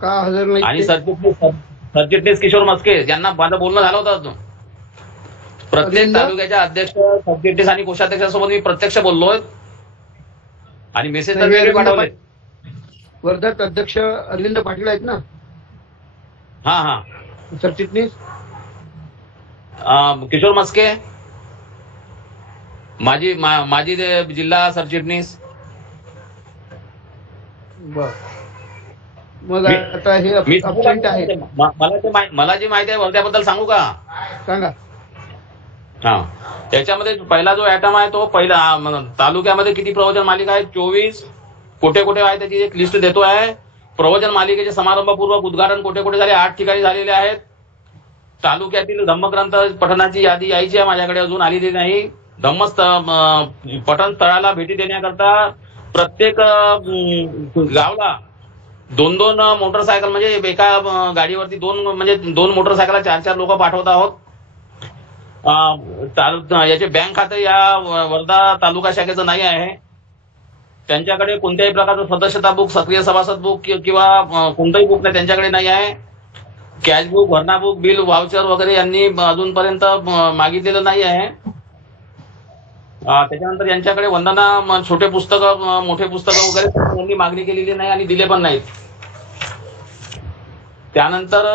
का हजर नाही? आणि सरचिटणीस किशोर मस्के यांना माझं बोलणं झालं होतं. प्रत्येक तालुक्याच्या अध्यक्ष, सरचिटणीस आणि कोषाध्यक्षांसोबत मी प्रत्यक्ष बोललोय आणि मेसेज तर वेगळे पाठवले. वर्धात अध्यक्ष अरविंद पाटील आहेत ना? हा. सरचिटणीस किशोर मस्के, माजी जिल्हा सरचिटणीस. बर. मग आता हे अपडेट आहे. मला जी माहिती आहे वर्ध्याबद्दल सांगू का? सांगा. हा, त्याच्यामध्ये पहिला जो ऍटम आहे तो पहिला तालुक्यामध्ये किती प्रवचन मालिका आहेत? 24. कुठे कुठे आहे त्याची एक लिस्ट देतो आहे. प्रवचन मालिकेचे समारंभपूर्वक उद्घाटन कुठे कुठे झाले? 8 ठिकाणी झालेले आहेत. तालुक्यातील धम्मग्रंथ पठणाची यादी यायची आहे, माझ्याकडे अजून आलेली नाही. पठण स्थळाला भेटी देण्याकरता प्रत्येक गावला 2-2 मोटरसायकल, म्हणजे एका गाडीवरती 2 मोटरसायकल 4-4 लोक पाठवत आहोत. याचे बँक खाते या वर्धा तालुका शाखेचं नाही आहे. त्यांच्याकडे कोणत्याही प्रकारचं सदस्यता बुक, सक्रिय सभासद बुक किंवा कोणतंही बुक नाही, त्यांच्याकडे नाही आहे. कॅश बुक, भरणा बुक, बिल, वाउचर वगैरे यांनी अजूनपर्यंत मागितलेलं नाही आहे. त्याच्यानंतर यांच्याकडे वंदना छोटे पुस्तकं, मोठे पुस्तकं वगैरे यांनी मागणी केलेली नाही आणि दिले पण नाहीत. त्यानंतर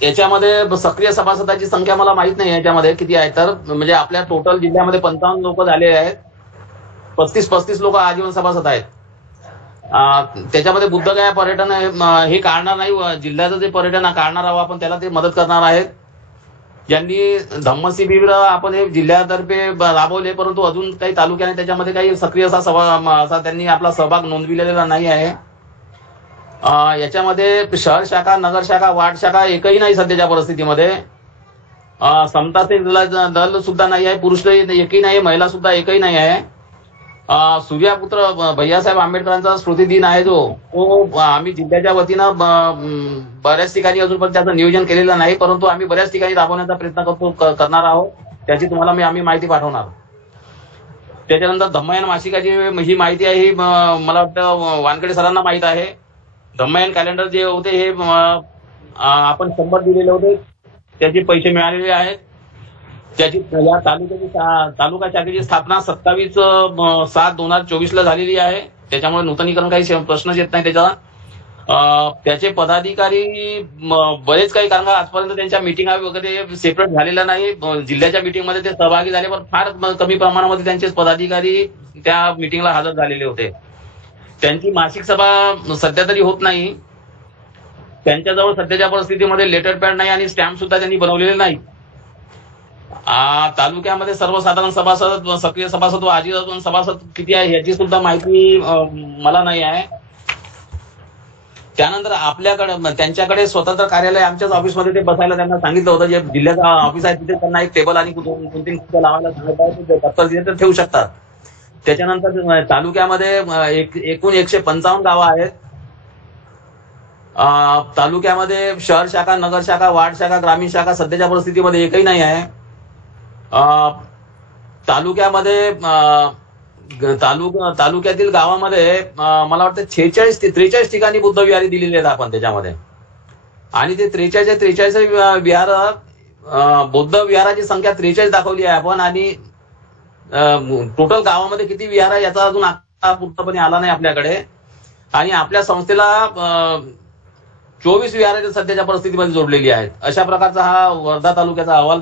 याच्यामध्ये सक्रिय सभासदाची संख्या मला माहित नाही याच्यामध्ये किती आहे. तर म्हणजे आपल्या टोटल जिल्ह्यामध्ये 55 लोक झाले आहेत. 35 लोक आजीवन सभासद आहेत. त्याच्यामध्ये बुद्धगया पर्यटन हे काढणार नाही, जिल्ह्याचं जे पर्यटन काढणार आहोत आपण त्याला ते मदत करणार आहेत. ज्यांनी धम्म शिबिर आपण हे जिल्ह्यातर्फे राबवले, परंतु अजून काही तालुक्याने त्याच्यामध्ये काही सक्रिय असा त्यांनी आपला सहभाग नोंदविलेला नाही आहे. याच्यामध्ये शहर शाखा, नगर शाखा, वार्ड शाखा एकही नाही सध्याच्या परिस्थितीमध्ये. समता दल सुद्धा नाही आहे, पुरुष एकही नाही, महिला सुद्धा एकही नाही आहे. सूर्यापुत्र भैयासाहेब आंबेडकरांचा स्मृती दिन आहे जो, तो आम्ही जिल्ह्याच्या वतीनं बऱ्याच ठिकाणी अजूनपर्यंत त्याचं नियोजन केलेलं नाही, परंतु आम्ही बऱ्याच ठिकाणी राबवण्याचा प्रयत्न करणार आहोत. त्याची तुम्हाला आम्ही माहिती पाठवणार. त्याच्यानंतर धम्मयान मासिकाची ही माहिती आहे, ही मला वाटतं वानखेडे सरांना माहित आहे. धम्मयान कॅलेंडर जे होते हे आपण 100 दिलेले होते, त्याचे पैसे मिळालेले आहेत. त्याची या तालुका शाखेची स्थापना 27/7/2024 ला झालेली आहे. त्याच्यामुळे नूतनीकरण काही प्रश्नच येत नाही त्याचा. त्याचे पदाधिकारी बरेच काही, कारण का आजपर्यंत त्यांच्या मिटिंगा वगैरे सेपरेट झालेल्या नाही. जिल्ह्याच्या मिटिंगमध्ये ते सहभागी झाले, पण फार कमी प्रमाणामध्ये त्यांचे पदाधिकारी त्या मिटिंगला हजर झालेले होते. त्यांची मासिक सभा सध्या तरी होत नाही. त्यांच्याजवळ सध्याच्या परिस्थितीमध्ये लेटर पॅड नाही आणि स्टॅम्प सुद्धा त्यांनी बनवलेले नाही. तालुक्यामध्ये सर्वसाधारण सभासद, सक्रिय सभासद व आजीवन सभासद किती आहे याची सुद्धा माहिती मला नाही आहे. त्यानंतर त्यांच्याकडे स्वतंत्र कार्यालय आमच्याच ऑफिसमध्ये ते बसायला त्यांना सांगितलं होतं. जे जिल्ह्याचं ऑफिस आहे तिथे त्यांना एक टेबल आणि कोणती लावायला सांगितलं आहे, ते दप्तर तिथे तर ठेवू शकतात. त्याच्यानंतर तालुक्यामध्ये एकूण 155 गावं आहेत. तालुक्यामध्ये शहर शाखा, नगर शाखा, वार्ड शाखा, ग्रामीण शाखा सध्याच्या परिस्थितीमध्ये एकही नाही आहे. तालुक्यातील गावामध्ये मला वाटतं 43 ठिकाणी बुद्ध विहारी दिलेली आहेत आपण त्याच्यामध्ये. आणि ते 43 विहार, बौद्ध विहाराची संख्या 43 दाखवली आहे आपण. आणि टोटल गावामध्ये किती विहार आहे याचा अजून आकडा पूर्णपणे आला नाही आपल्याकडे. आणि आपल्या संस्थेला 24 विहार सध्याच्या परिस्थितीमध्ये जोडलेली आहेत. अशा प्रकारचा हा वर्धा तालुक्याचा अहवाल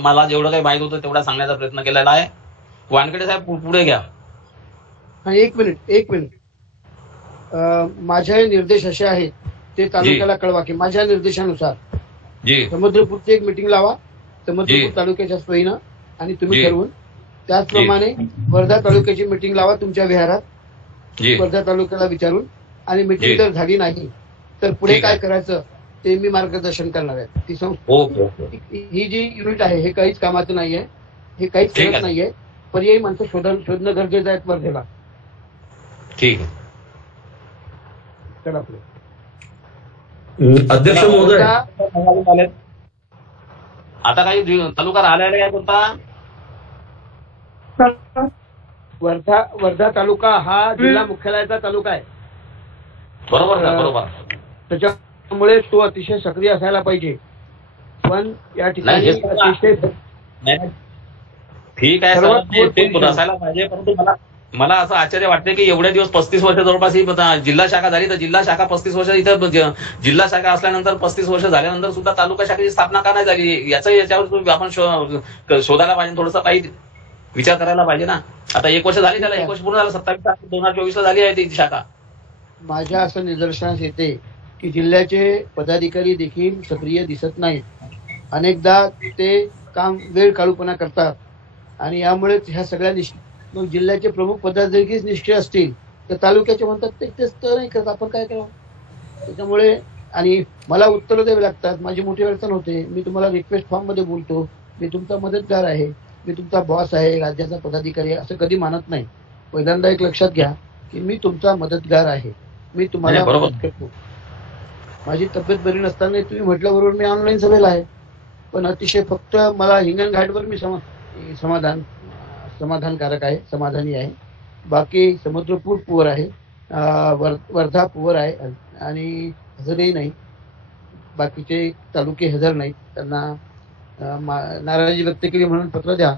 मला जेवढं काही माहित होतं तेवढा सांगण्याचा प्रयत्न केलेला आहे. वानखेडे साहेब पुढे घ्या. एक मिनिट. माझे निर्देश असे आहेत, ते तालुक्याला कळवा की माझ्या निर्देशानुसार समुद्रपूरची एक मिटिंग लावा समुद्रपूर तालुक्याच्या सोयीनं, आणि तुम्ही ठरवून त्याचप्रमाणे वर्धा तालुक्याची मिटिंग लावा तुमच्या विहारात, वर्धा तालुक्याला विचारून. आणि मिटिंग जर झाली नाही तर पुढे काय करायचं ते मी मार्गदर्शन करणार आहे. ही जी युनिट आहे हे काहीच कामाचं नाहीये, हे काहीच करत नाहीये. पर्यायी माणसं शोधणं गरजेचं आहे वर्धेला. ठीक आहे. अध्यक्ष महोदय, आता काही तालुका राहिलेला आहे कोणता? वर्धा तालुका हा जिल्हा मुख्यालयाचा तालुका आहे. बरोबर बरोबर. त्याच्यामुळे तो अतिशय सक्रिय असायला पाहिजे. पण या ठिकाणी ठीक आहे सर, ते असायला पाहिजे. परंतु मला असं आश्चर्य वाटते की एवढे दिवस 35 वर्ष जवळपास ही जिल्हा शाखा झाली, तर जिल्हा शाखा 35 वर्ष इथं जिल्हा शाखा असल्यानंतर 35 वर्ष झाल्यानंतर सुद्धा तालुका शाखेची स्थापना का नाही झाली याच्यावर आपण शोधायला पाहिजे. थोडंसं काही विचार करायला पाहिजे ना. आता 1 वर्ष झाली, त्याला 1 वर्ष पूर्ण झालं. 27/8/2024 झाली आहे ती शाखा. माझ्या असं निदर्शनास येते की जिल्ह्याचे पदाधिकारी देखील सक्रिय दिसत नाहीत. अनेकदा ते काम वेळ काढूपणा करतात आणि यामुळे ह्या सगळ्या मग जिल्ह्याचे प्रमुख पदाधिकारी निष्क्रिय असतील तर तालुक्याचे म्हणतात तेच तर नाही करत, आपण काय करावं. त्याच्यामुळे आणि मला उत्तरं द्यावी लागतात. माझी मोठी अडचण होते. मी तुम्हाला रिक्वेस्ट फॉर्म मध्ये बोलतो, मी तुमचा मदतगार आहे, मी तुमचा बॉस आहे, राज्याचा पदाधिकारी आहे, असं कधी मानत नाही. पहिल्यांदा एक लक्षात घ्या की मी तुमचा मदतगार आहे, मी तुम्हाला मदत करतो. माझी तब्येत बरी नसताना तुम्ही म्हटल्याबरोबर मी ऑनलाईन सभेला आहे, पण अतिशय फक्त मला हिंगणघाटवर मी समाधानकारक आहे, समाधानी आहे. बाकी समुद्रपूर पुअर आहे, वर्धा पुअर आहे आणि हजरही नाही. बाकीचे तालुके हजर नाहीत. त्यांना नाराजी व्यक्त केली म्हणून पत्र द्या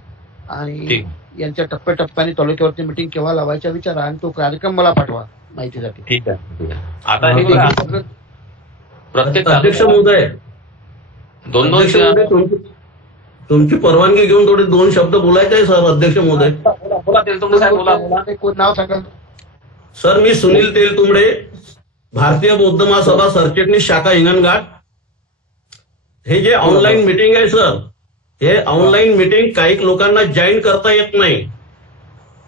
आणि यांच्या टप्प्याटप्प्याने तालुक्यावरती मिटिंग केव्हा लावायचा विचारा आणि तो कार्यक्रम मला पाठवा माहितीसाठी. ठीक आहे. आता प्रत्येक अध्यक्ष महोदय, तुमची परवानगी घेऊन थोडे 2 शब्द बोलायचे आहे सर. अध्यक्ष महोदय, नाव सांगा सर. मी सुनील तेलतुंबडे, भारतीय बौद्ध महासभा सरचिटणीस शाखा हिंगणघाट. हे जे ऑनलाईन मिटिंग आहे सर, हे ऑनलाईन मिटिंग काही लोकांना जॉईन करता येत नाही.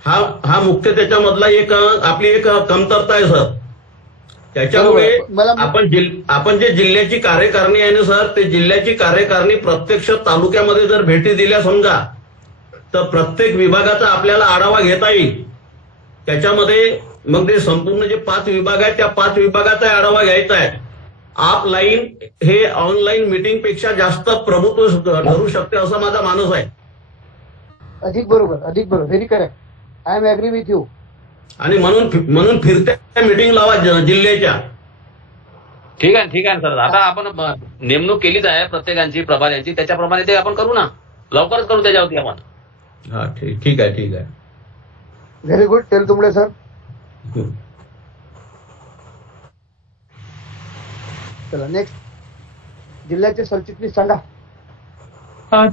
हा मुख्य त्याच्यामधला आपली एक कमतरता आहे सर. त्याच्यामुळे आपण जे जिल्ह्याची कार्यकारिणी आहे ना सर, ते जिल्ह्याची कार्यकारिणी प्रत्यक्ष तालुक्यामध्ये जर भेटी दिल्या समजा, तर प्रत्येक विभागाचा आपल्याला आढावा घेता येईल. त्याच्यामध्ये मग ते संपूर्ण जे 5 विभाग आहेत त्या 5 विभागाचा आढावा घ्यायचा आहे. ऑफलाईन हे ऑनलाईन मिटिंग पेक्षा जास्त प्रभुत्व ठरू शकते असं माझा मानस आहे. अधिक बरोबर, very correct. I am agree with you. आणि म्हणून फिरत्या मिटिंग लावा जिल्ह्याच्या. ठीक आहे सर. आता आपण नेमणूक केलीच आहे प्रत्येकांची प्रभाऱ्यांची, त्याच्याप्रमाणे ते आपण करू ना, लवकरच करू त्याच्यावरती आपण. हा ठीक आहे. Very good Teltumbde sir. चला नेक्स्ट. जिल्ह्याचे सरचिटणीस सांगा.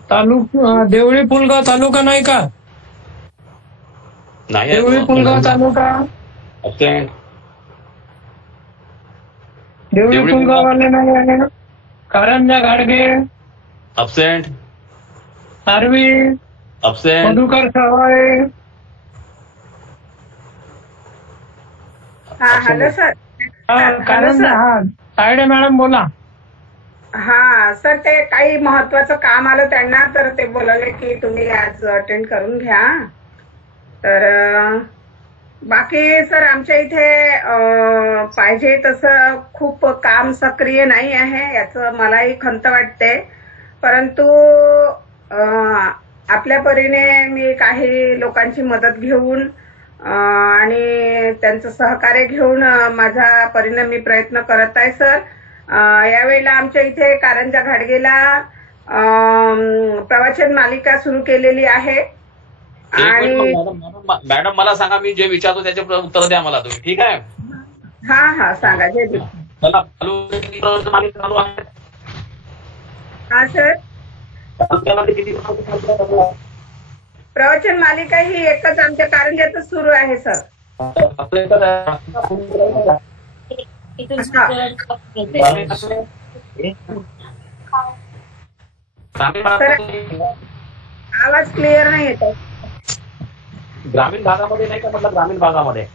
तालुका देवळी पुलगाव तालुका नाही का? नाही. देवळी पुलगाव तालुका. देवळी पुलगाव वाले नाही आहे. कारंजा घाडगे absent. Arvi absent. Madhukar Sawale. Hello sir. Karanja. हा तायडे मॅडम बोला. हा सर, ते काही महत्वाचं काम आलं त्यांना, तर ते बोलवले की तुम्ही आज अटेंड करून घ्या. तर बाकी सर आमच्या इथे पाहिजे तसं खूप काम सक्रिय नाही आहे, याचं मलाही खंत वाटते. परंतु आपल्या परीने मी काही लोकांची मदत घेऊन आणि त्यांचं सहकार्य घेऊन माझ्या परीने मी प्रयत्न करत आहे सर. यावेळेला आमच्या इथे कारंजा घाडगेला प्रवचन मालिका सुरू केलेली आहे. आणि मॅडम मला सांगा, मी जे विचारतो त्याचे उत्तर द्या मला तुम्ही. ठीक आहे. हा सांगा. जे हा सर. प्रवचन मालिका ही एकच आमच्या कारंजातच सुरू आहे सर. आवाज क्लिअर नाही येत. ग्रामीण भागामध्ये नाही का म्हटलं? ग्रामीण भागामध्ये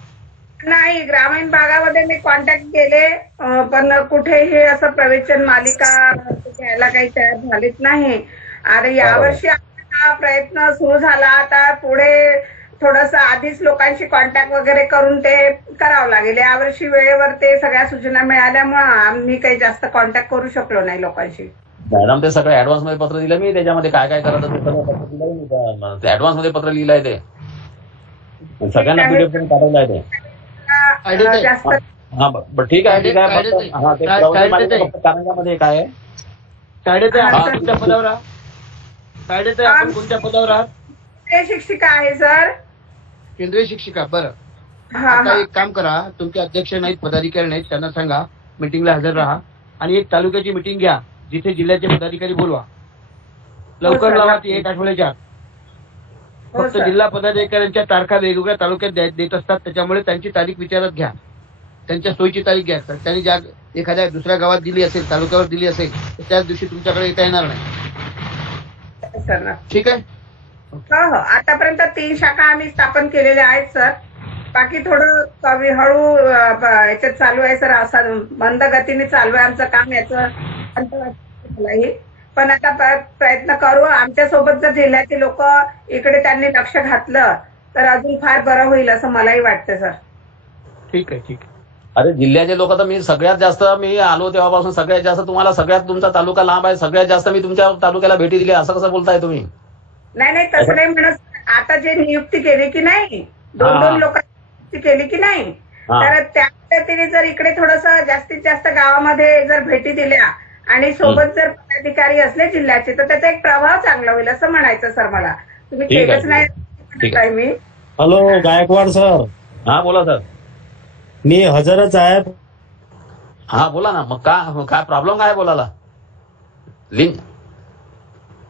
नाही, ग्रामीण भागामध्ये मी कॉन्टॅक्ट केले, पण कुठेही असं प्रवचन मालिका घ्यायला काही तयार झालीच नाही. आणि यावर्षी हा प्रयत्न सुरू झाला. आता पुढे थोडस आधीच लोकांशी कॉन्टॅक्ट वगैरे करून ते करावं लागेल. यावर्षी वेळेवर ते सगळ्या सूचना मिळाल्यामुळे आम्ही काही जास्त कॉन्टॅक्ट करू शकलो नाही लोकांशी. मॅडम ते सगळं ऍडव्हान्स मध्ये पत्र दिलं मी, त्याच्यामध्ये काय काय करायचं ते सगळं पत्र दिलंय मी, ऍडव्हान्स मध्ये पत्र लिहिलंय ते सगळ्यांना पीडीएफ करून पाठवलंय ते. जास्त हा बरं ठीक आहे ठीक आहे. हा ते कारंजामध्ये काय आहे आपण कोणत्या पदावर आहात? आपण कोणत्या पदावर आहात? शिक्षिका आहे सर. केंद्रीय शिक्षिका. बरं आता एक काम करा, तुमचे अध्यक्ष नाहीत, पदाधिकारी नाहीत, त्यांना सांगा मिटिंगला हजर राहा आणि एक तालुक्याची मिटिंग घ्या जिथे जिल्ह्याचे पदाधिकारी बोलवा. लवकर लावा ती 1 आठवड्याच्या आत. फक्त जिल्हा पदाधिकाऱ्यांच्या तारखा वेगवेगळ्या तालुक्यात देत असतात, त्याच्यामुळे त्यांची तारीख विचारात घ्या, त्यांच्या सोयीची तारीख घ्या. त्यांनी ज्या एखाद्या दुसऱ्या गावात दिली असेल, तालुक्यावर दिली असेल, तर त्याच दिवशी तुमच्याकडे येता येणार नाही. ठीक आहे. हो आतापर्यंत 3 शाखा आम्ही स्थापन केलेल्या आहेत सर. बाकी थोडं हळू याच्यात चालू आहे सर, असं मंद गतीने चालू आहे आमचं काम याचं. पण आता प्रयत्न करू. आमच्यासोबत जर जिल्ह्याचे लोक इकडे त्यांनी लक्ष घातलं तर अजून फार बरं होईल असं मलाही वाटतं सर. ठीक आहे ठीक आहे. अरे जिल्ह्याचे लोक तर मी सगळ्यात जास्त मी आलो तेव्हापासून सगळ्यात जास्त तुम्हाला सगळ्यात तुमचा तालुका लांब आहे, सगळ्यात जास्त मी तुमच्या तालुक्याला भेटी दिली, असं कसं बोलताय तुम्ही? नाही तसं नाही म्हणत. आता जे नियुक्ती केली की नाही, 2-2 लोकांची केली की नाही, तर त्या पद्धतीने जर इकडे थोडस जास्तीत जास्त गावामध्ये जर भेटी दिल्या आणि सोबत जर पदाधिकारी असले जिल्ह्याचे तर त्याचा एक प्रभाव चांगला होईल असं म्हणायचं सर मला. तुम्ही केलंच नाही मी. Hello Gaikwad sir. हा बोला सर. मी हजरच आहे. हा बोला ना. मग काय प्रॉब्लेम काय बोलायला लिंक?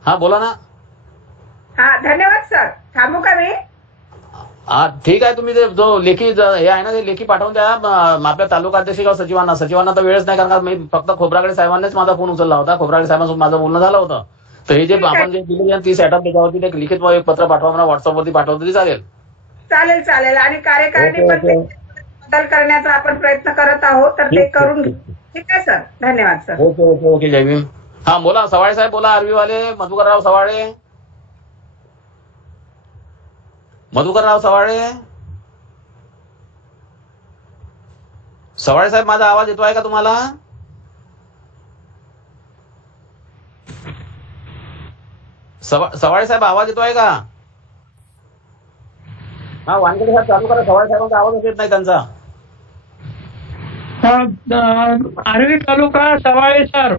हा बोला ना. हा धन्यवाद सर. थांबू का मी? हा ठीक आहे. तुम्ही जो लेखी हे आहे ना ते लेखी पाठवून द्या आपल्या तालुका अध्यक्ष किंवा सचिवांना तर वेळच नाही, कारण मी फक्त खोब्रागडे साहेबांनीच माझा फोन उचलला होता. खोब्रागडे साहेबांसोबत माझं बोलणं झालं होतं. तर हे जे आपण जे दिले 30 ॲटम त्याच्यावरती एक लिखित पत्र पाठवा, मला व्हॉट्सअपवरती पाठवलं तरी चालेल. चालेल. आणि कार्यकारिणी पण बदल करण्याचा आपण प्रयत्न करत आहोत, तर ते करून घेऊ. ठीक आहे सर. धन्यवाद सर. ओके जय भीम. हा बोला सवाळे साहेब बोला. आर्वीवाले मधुकरराव सवाळे. सवाळे साहेब माझा आवाज येतोय का तुम्हाला? सवाळे साहेब आवाज येतोय का? हा वानखेडे साहेब चालू करा. सवाळे साहेबांचा आवाज येत नाही त्यांचा. आर्वी तालुका सवाळे सर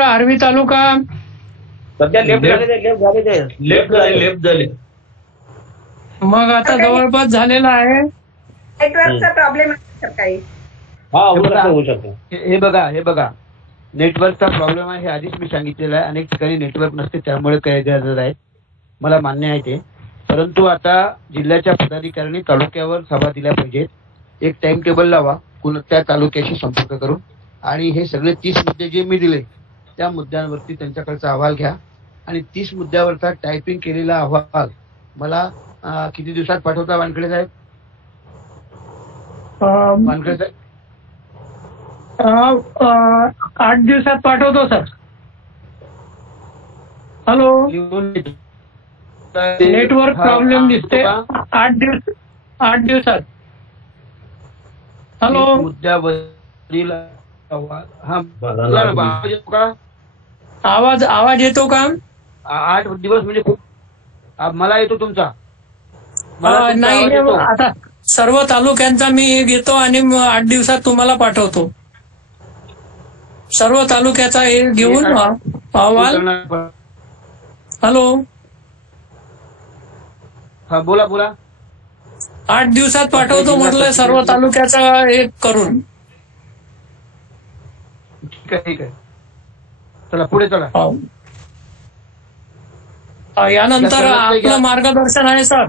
आर्वी तालुका सध्या लेफ्ट झाले. मग आता जवळपास झालेला आहे. नेटवर्कचा प्रॉब्लेम आहे सर काही. होऊ शकतो. हे बघा नेटवर्कचा प्रॉब्लेम आहे, हे आधीच मी सांगितलेलं आहे. अनेक ठिकाणी नेटवर्क नसते, त्यामुळे काही गरज आहे, मला मान्य आहे ते. परंतु आता जिल्ह्याच्या पदाधिकाऱ्यांनी तालुक्यावर सभा दिल्या पाहिजेत. एक टाइम टेबल लावा त्या तालुक्याशी संपर्क करून, आणि हे सगळे 30 मुद्दे जे मी दिले त्या मुद्द्यांवरती त्यांच्याकडचा अहवाल घ्या. आणि 30 मुद्द्यावरचा टायपिंग केलेला अहवाल मला किती दिवसात पाठवता वानखेडे साहेब? 8 दिवसात पाठवतो सर. हॅलो नेटवर्क प्रॉब्लेम दिसते. 8 दिवसात. हॅलो मुद्द्यावरील आवाज येतो का? 8 दिवस म्हणजे खूप. मला येतो तुमचा. नाही आता सर्व तालुक्यांचा मी घेतो आणि 8 दिवसात तुम्हाला पाठवतो. सर्व तालुक्याचा घेऊन अहवाल. हॅलो हा बोला. 8 दिवसात पाठवतो म्हटलं सर्व तालुक्याचा एक करून. ठीक आहे. चला पुढे चला. यानंतर आपलं मार्गदर्शन आहे सर.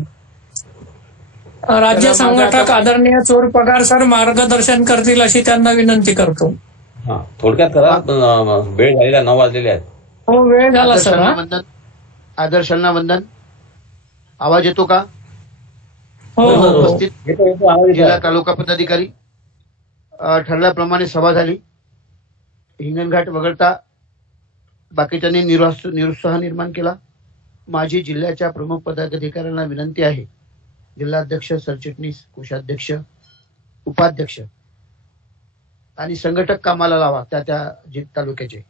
राज्य संघटक आदरणीय चोर पगार सर मार्गदर्शन करतील अशी त्यांना विनंती करतो. थोडक्यात करा. वेळ झालेला 9 वाजलेले आहेत. हो वेळ झाला सर. आदर्शांना वंदन. आवाज येतो का? हो उपस्थित जिल्हा तालुका पदाधिकारी ठरल्याप्रमाणे सभा झाली. हिंगणघाट वगळता बाकीच्यांनी निरुत्साह निर्माण केला. माझी जिल्ह्याच्या प्रमुख पदाधिकाऱ्यांना विनंती आहे, जिल्हाध्यक्ष, सरचिटणीस, कोषाध्यक्ष, उपाध्यक्ष आणि संघटक कामाला लावा. त्या तालुक्याचे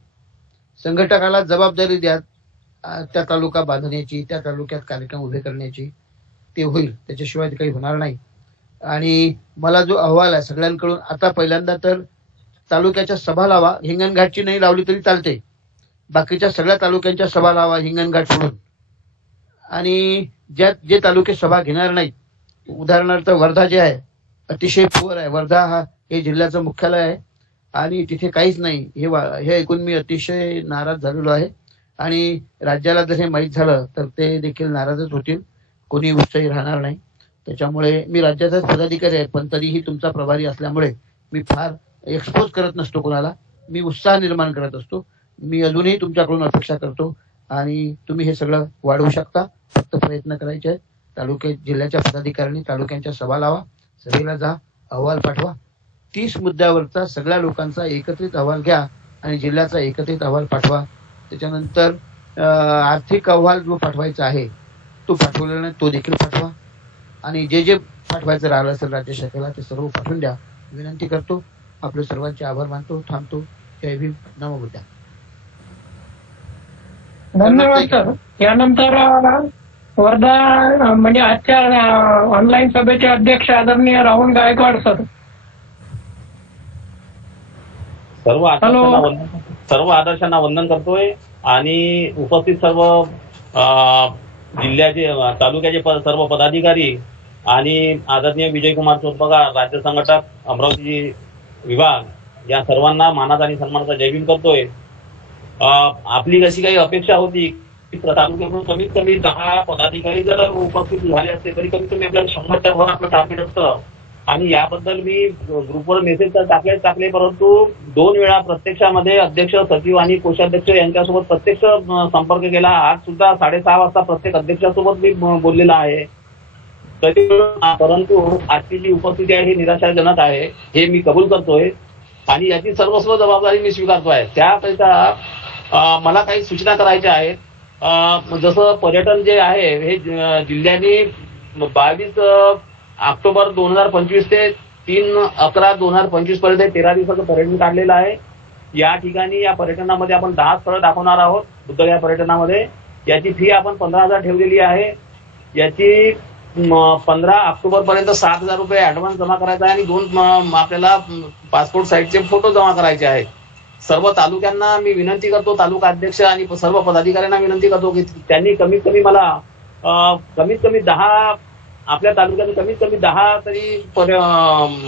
संघटकाला जबाबदारी द्या, त्या तालुका बांधण्याची, त्या तालुक्यात कार्यक्रम उभे करण्याची. ते होईल, त्याच्याशिवाय काही होणार नाही. आणि मला जो अहवाल आहे सगळ्यांकडून, आता पहिल्यांदा तर तालुक्याच्या सभा लावा. हिंगणघाटची नाही लावली तरी चालते, बाकीच्या सगळ्या तालुक्यांच्या सभा लावा हिंगणघाट सोडून. आणि जे तालुके सभा घेणार नाहीत, उदाहरणार्थ वर्धा जे आहे अतिशय पुअर आहे. वर्धा हे जिल्ह्याचं मुख्यालय आहे आणि तिथे काहीच नाही. हे ऐकून मी अतिशय नाराज झालेलो आहे. आणि राज्याला जर हे माहीत झालं तर ते देखील नाराजच होतील, कोणी उत्साही राहणार नाही. त्याच्यामुळे मी राज्याचाच पदाधिकारी आहे, पण तरीही तुमचा प्रभारी असल्यामुळे मी फार एक्सपोज करत नसतो कोणाला, मी उत्साह निर्माण करत असतो. मी अजूनही तुमच्याकडून अपेक्षा करतो आणि तुम्ही हे सगळं वाढवू शकता. फक्त प्रयत्न करायचे आहेत. जिल्ह्याच्या पदाधिकाऱ्यांनी तालुक्यांच्या सभा लावा, सभेला जा, अहवाल पाठवा. 30 मुद्द्यावरचा सगळ्या लोकांचा एकत्रित अहवाल घ्या आणि जिल्ह्याचा एकत्रित अहवाल पाठवा. त्याच्यानंतर आर्थिक अहवाल जो पाठवायचा आहे तो पाठवलेला नाही तो देखील पाठवा. आणि जे पाठवायचं राहिलं असेल राज्य शाखेला ते सर्व पाठवून द्या. विनंती करतो. आपले सर्वांचे आभार मानतो. थांबतो. जय भीम. नमो बुद्धाय. धन्यवाद सर. यानंतर वर्धा म्हणजे आजच्या ऑनलाईन सभेचे अध्यक्ष आदरणीय राहुल गायकवाड सर. सर्व आदर्शांना वंदन करतोय आणि उपस्थित सर्व जिल्ह्याचे तालुक्याचे सर्व पदाधिकारी आणि आदरणीय विजयकुमार चोरपगार राज्य संघटक अमरावती विभाग या सर्वांना मानाचा आणि सन्मानाचा जय भीम करतोय. आपली कशी काही अपेक्षा होती की तालुक्यातून कमीत कमी 10 पदाधिकारी जर उपस्थित झाले असते तरी कमीत कमी आपल्याला 100च्या वर आपलं टार्गेट असतं. आणि याबद्दल मी ग्रुपवर मेसेज तर टाकले, परंतु 2 वेळा प्रत्यक्षामध्ये अध्यक्ष, सचिव आणि कोषाध्यक्ष यांच्यासोबत प्रत्यक्ष संपर्क केला. आज सुद्धा 6:30 वाजता प्रत्येक अध्यक्षासोबत मी बोललेला आहे. परंतु आजची जी उपस्थिती आहे ही निराशाजनक आहे, हे मी कबूल करतोय आणि याची सर्वस्व जबाबदारी मी स्वीकारतोय. त्याकरिता मला काही सूचना करायच्या आहेत. जसं पर्यटन जे आहे हे जिल्ह्याने 22 ऑक्टोबर 2025 ते 3/11/2025 पर्यंत 13 दिवसाचं पर्यटन काढलेलं आहे. या ठिकाणी या पर्यटनामध्ये आपण 10 स्थळं दाखवणार आहोत. बुद्धगया पर्यटनामध्ये याची फी आपण 15,000 ठेवलेली आहे. याची 15 ऑक्टोबर पर्यंत 7,000 रुपये ऍडव्हान्स जमा करायचा आहे आणि 2 आपल्याला पासपोर्ट साईजचे फोटो जमा करायचे आहेत. सर्व तालुक्यांना मी विनंती करतो, तालुका अध्यक्ष आणि सर्व पदाधिकाऱ्यांना विनंती करतो की त्यांनी कमीत कमी मला कमीत कमी 10 आपल्या तालुक्यात कमीत कमी 10 तरी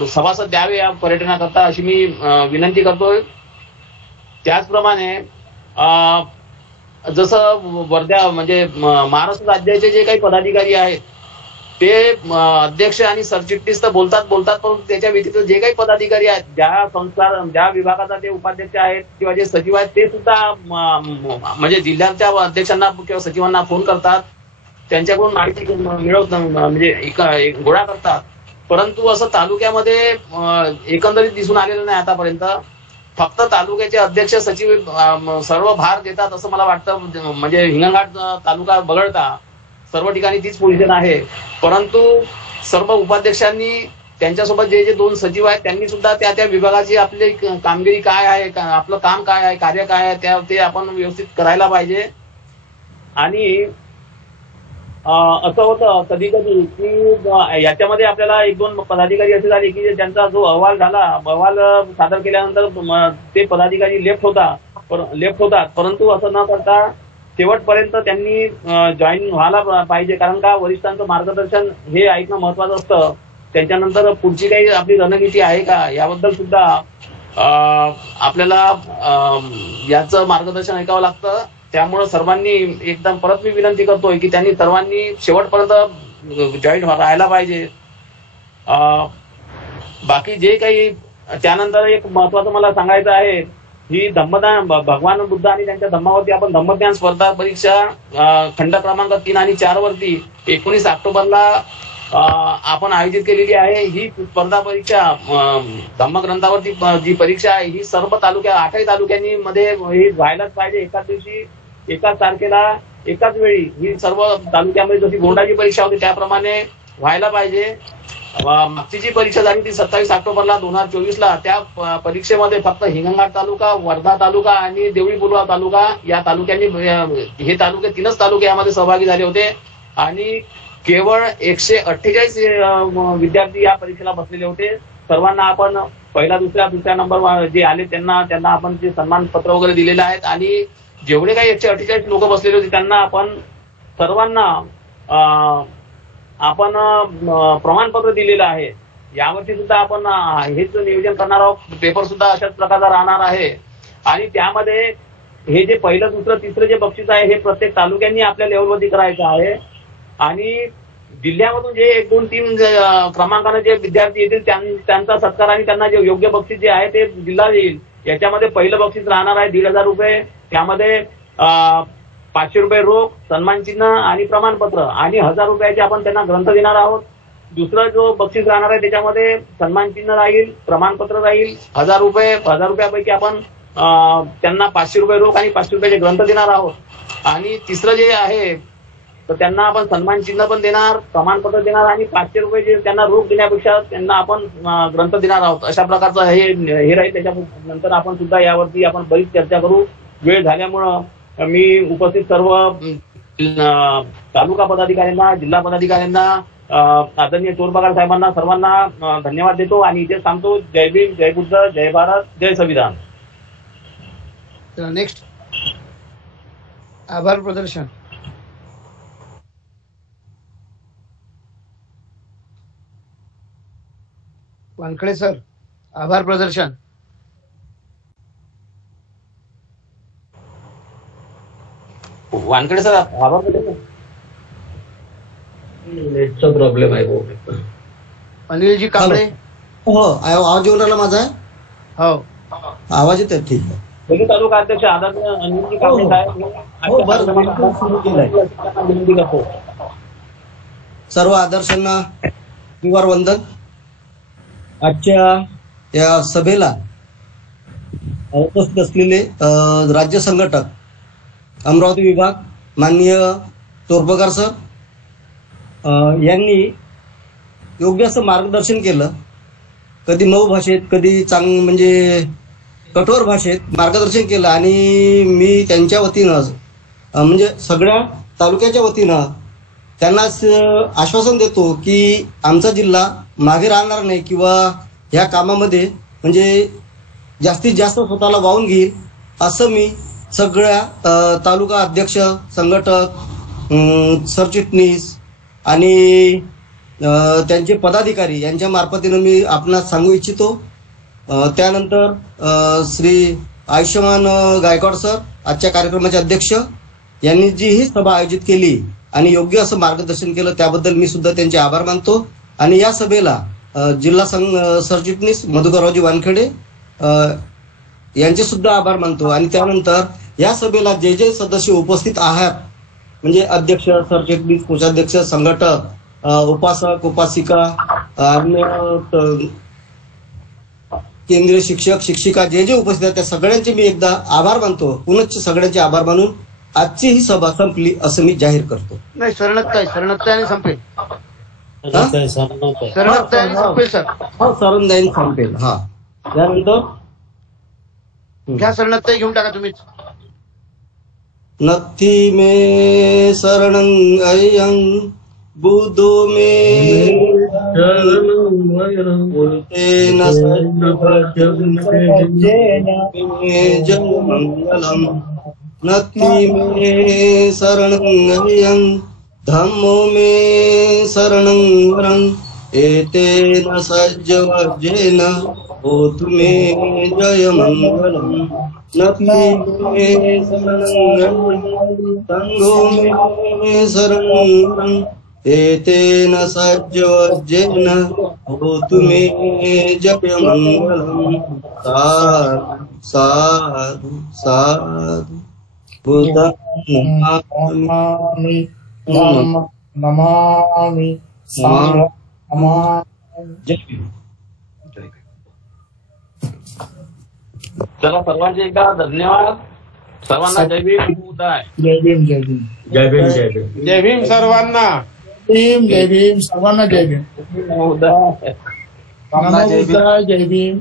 सभासद द्यावे या पर्यटनाकरता अशी मी विनंती करतोय. त्याचप्रमाणे जसं वर्धा म्हणजे महाराष्ट्र राज्याचे जे काही पदाधिकारी आहेत ते अध्यक्ष आणि सरचिटणीस तर बोलतात, परंतु त्याच्या व्यतिरिक्त जे काही पदाधिकारी आहेत, ज्या विभागाचा ते उपाध्यक्ष आहेत किंवा जे सचिव आहेत ते सुद्धा म्हणजे जिल्ह्याच्या अध्यक्षांना किंवा सचिवांना फोन करतात, त्यांच्याकडून माहिती मिळवत म्हणजे गोळा करतात. परंतु असं तालुक्यामध्ये एकंदरीत दिसून आलेलं नाही आतापर्यंत. फक्त तालुक्याचे अध्यक्ष, सचिव सर्व भार देतात असं मला वाटतं. म्हणजे हिंगणघाट तालुका वगळता सर्व ठिकाणी तीच पोझिशन आहे. परंतु सर्व उपाध्यक्षांनी त्यांच्यासोबत जे 2 सचिव आहेत त्यांनी सुद्धा त्या विभागाची आपली कामगिरी काय आहे, आपलं काम काय आहे, कार्य काय आहे ते आपण व्यवस्थित करायला पाहिजे. आणि असं होतं कधी कधी की याच्यामध्ये आपल्याला 1-2 पदाधिकारी असे झाले की त्यांचा जो अहवाल सादर केल्यानंतर ते पदाधिकारी लेफ्ट होतात. परंतु असं न करता शेवटपर्यंत त्यांनी जॉईन व्हायला पाहिजे. कारण का वरिष्ठांचं मार्गदर्शन हे ऐकणं महत्वाचं असतं. त्याच्यानंतर पुढची काही आपली रणनीती आहे का याबद्दल सुद्धा आपल्याला याचं मार्गदर्शन ऐकावं लागतं. त्यामुळे सर्वांनी एकदम परत मी विनंती करतोय की त्यांनी सर्वांनी शेवटपर्यंत जॉईन राहायला पाहिजे. बाकी जे काही त्यानंतर एक महत्वाचं मला सांगायचं आहे, ही धम्मदान भगवान बुद्ध आणि त्यांच्या धम्मावरती आपण धम्मज्ञान स्पर्धा परीक्षा खंड क्रमांक 3 आणि 4 वरती 19 ऑक्टोबरला आपण आयोजित केलेली आहे. ही स्पर्धा परीक्षा धम्मग्रंथावरती जी परीक्षा आहे ही सर्व 8ही तालुक्यांनी मध्ये ही व्हायलाच पाहिजे. एकाच दिवशी, एकाच तारखेला, एकाच वेळी ही सर्व तालुक्यामध्ये जशी बोर्डाची परीक्षा होती त्याप्रमाणे व्हायला पाहिजे. मागची जी परीक्षा झाली ती 27 ऑक्टोबरला 2024ला, त्या परीक्षेमध्ये फक्त हिंगणघाट तालुका, वर्धा तालुका आणि देवळी पुरवा तालुका या तालुक्यांनी, हे तालुके 3च तालुके यामध्ये सहभागी झाले होते आणि केवळ 148 विद्यार्थी या परीक्षेला बसलेले होते. सर्वांना आपण पहिला, दुसऱ्या नंबर जे आले त्यांना आपण जे सन्मान पत्र वगैरे दिलेले आहेत आणि जेवढे काही 148 लोक बसलेले होते त्यांना आपण सर्वांना आपण प्रमाणपत्र दिलेलं आहे. यावर्षी सुद्धा आपण हेच नियोजन करणार आहोत. पेपर सुद्धा अशाच प्रकारचा राहणार आहे आणि त्यामध्ये हे जे पहिलं, दुसरं, तिसरं जे बक्षीस आहे हे प्रत्येक तालुक्यांनी आपल्या लेवलवरती करायचं आहे आणि जिल्ह्यामधून जे 1, 2, 3 क्रमांकाने जे विद्यार्थी येतील त्यांचा सत्कार आणि त्यांना जे योग्य बक्षीस जे आहे ते जिल्हा देईल. याच्यामध्ये पहिलं बक्षीस राहणार आहे 1,500 रुपये. त्यामध्ये 500 रुपये रोख, सन्मानचिन्ह आणि प्रमाणपत्र आणि 1,000 रुपयाचे आपण त्यांना ग्रंथ देणार आहोत. दुसरं जो बक्षीस राहणार आहे त्याच्यामध्ये सन्मानचिन्ह राहील, प्रमाणपत्र राहील, 1,000 रुपये. 1,000 रुपयापैकी आपण त्यांना 500 रुपये रोख आणि 500 रुपयाचे ग्रंथ देणार आहोत. आणि तिसरं जे आहे तर त्यांना आपण सन्मानचिन्ह पण देणार, प्रमाणपत्र देणार आणि 500 रुपये जे त्यांना रोख देण्यापेक्षा त्यांना आपण ग्रंथ देणार आहोत. अशा प्रकारचं हे राहील. त्याच्यानंतर आपण सुद्धा यावरती आपण बरीच चर्चा करू. वेळ झाल्यामुळं मी उपस्थित सर्व तालुका पदाधिकाऱ्यांना, जिल्हा पदाधिकाऱ्यांना, आदरणीय चोरपगार साहेबांना सर्वांना धन्यवाद देतो आणि इथे सांगतो जय भीम, जय बुद्ध, जय भारत, जय संविधान. नेक्स्ट आभार प्रदर्शन. वानखडे सर, आभार प्रदर्शन. वानखडे सर, आभार प्रदर्शन. नेटचा प्रॉब्लेम आहे. अनिलजी कांबळे. हो, आवाज येऊन राहिला माझा? हो, आवाज येतोय. ठीक आहे. दोन्ही तालुका अध्यक्ष आदरणीय अनिलजी कांबळे साहेब, सर्व आदर्शांना त्रिवार वंदन. आजच्या या सभेला उपस्थित असलेले राज्य संघटक, अमरावती विभाग, माननीय चोरपगार सर यांनी योग्य असं मार्गदर्शन केलं. कधी मऊ भाषेत, कधी म्हणजे कठोर भाषेत मार्गदर्शन केलं आणि मी त्यांच्या वतीनं म्हणजे सगळ्या तालुक्याच्या वतीनं त्यांना आश्वासन देतो की आमचा जिल्हा मागे राहणार नाही किंवा ह्या कामामध्ये म्हणजे जास्तीत जास्त स्वतःला वाहून घेईल असं मी सगळ्या तालुका अध्यक्ष, संघटक, सरचिटणीस आणि त्यांचे पदाधिकारी यांच्या मार्फतीनं मी आपणास सांगू इच्छितो. त्यानंतर श्री आयुष्यमान गायकवाड सर, आजच्या कार्यक्रमाचे अध्यक्ष, यांनी जी ही सभा आयोजित केली आणि योग्य असं मार्गदर्शन केलं त्याबद्दल मी सुद्धा त्यांचे आभार मानतो. आणि या सभेला जिल्हा सरचिटणीस मधुकररावजी वानखेडे यांचे सुद्धा आभार मानतो. आणि त्यानंतर या सभेला जे जे सदस्य उपस्थित आहात म्हणजे अध्यक्ष, सरचिटणीस, कोषाध्यक्ष, संघटक, उपासक, उपासिका, अन्य केंद्रीय शिक्षक, शिक्षिका जे जे उपस्थित आहेत त्या सगळ्यांचे मी एकदा आभार मानतो. पुनश्च सगळ्यांचे आभार मानून आजची ही सभा संपली असं मी जाहीर करतो. नाही, सरणत्ताने संपेल. संपेल सर. हो, सरणदायी संपेल. हा, त्यानंतर घ्या सरणत्ताई घेऊन टाका तुम्हीच. नथी मे शरणं अयं बुद्धो मे बोलते न जय मंगलम. नथी मे शरणं अयं धम्मो मे शरणं वरं एतेन सज्जवज्जेन होतु मे जय मंगलम. नथी मे शरणं संघो मे शरणं वरं एतेन सज्जवज्जेन होतु मे जय मंगलम. साधु साधु साधु. बुद्धं नमामि नमामि चला सर्वांचे एकदा धन्यवाद. सर्वांना जय भीम. उदय. जय भीम. जय भीम. जय भीम. जय भीम. जय भीम सर्वांना. जय भीम. सर्वांना जय भीम. उदय. नमो बुद्धाय. जय भीम.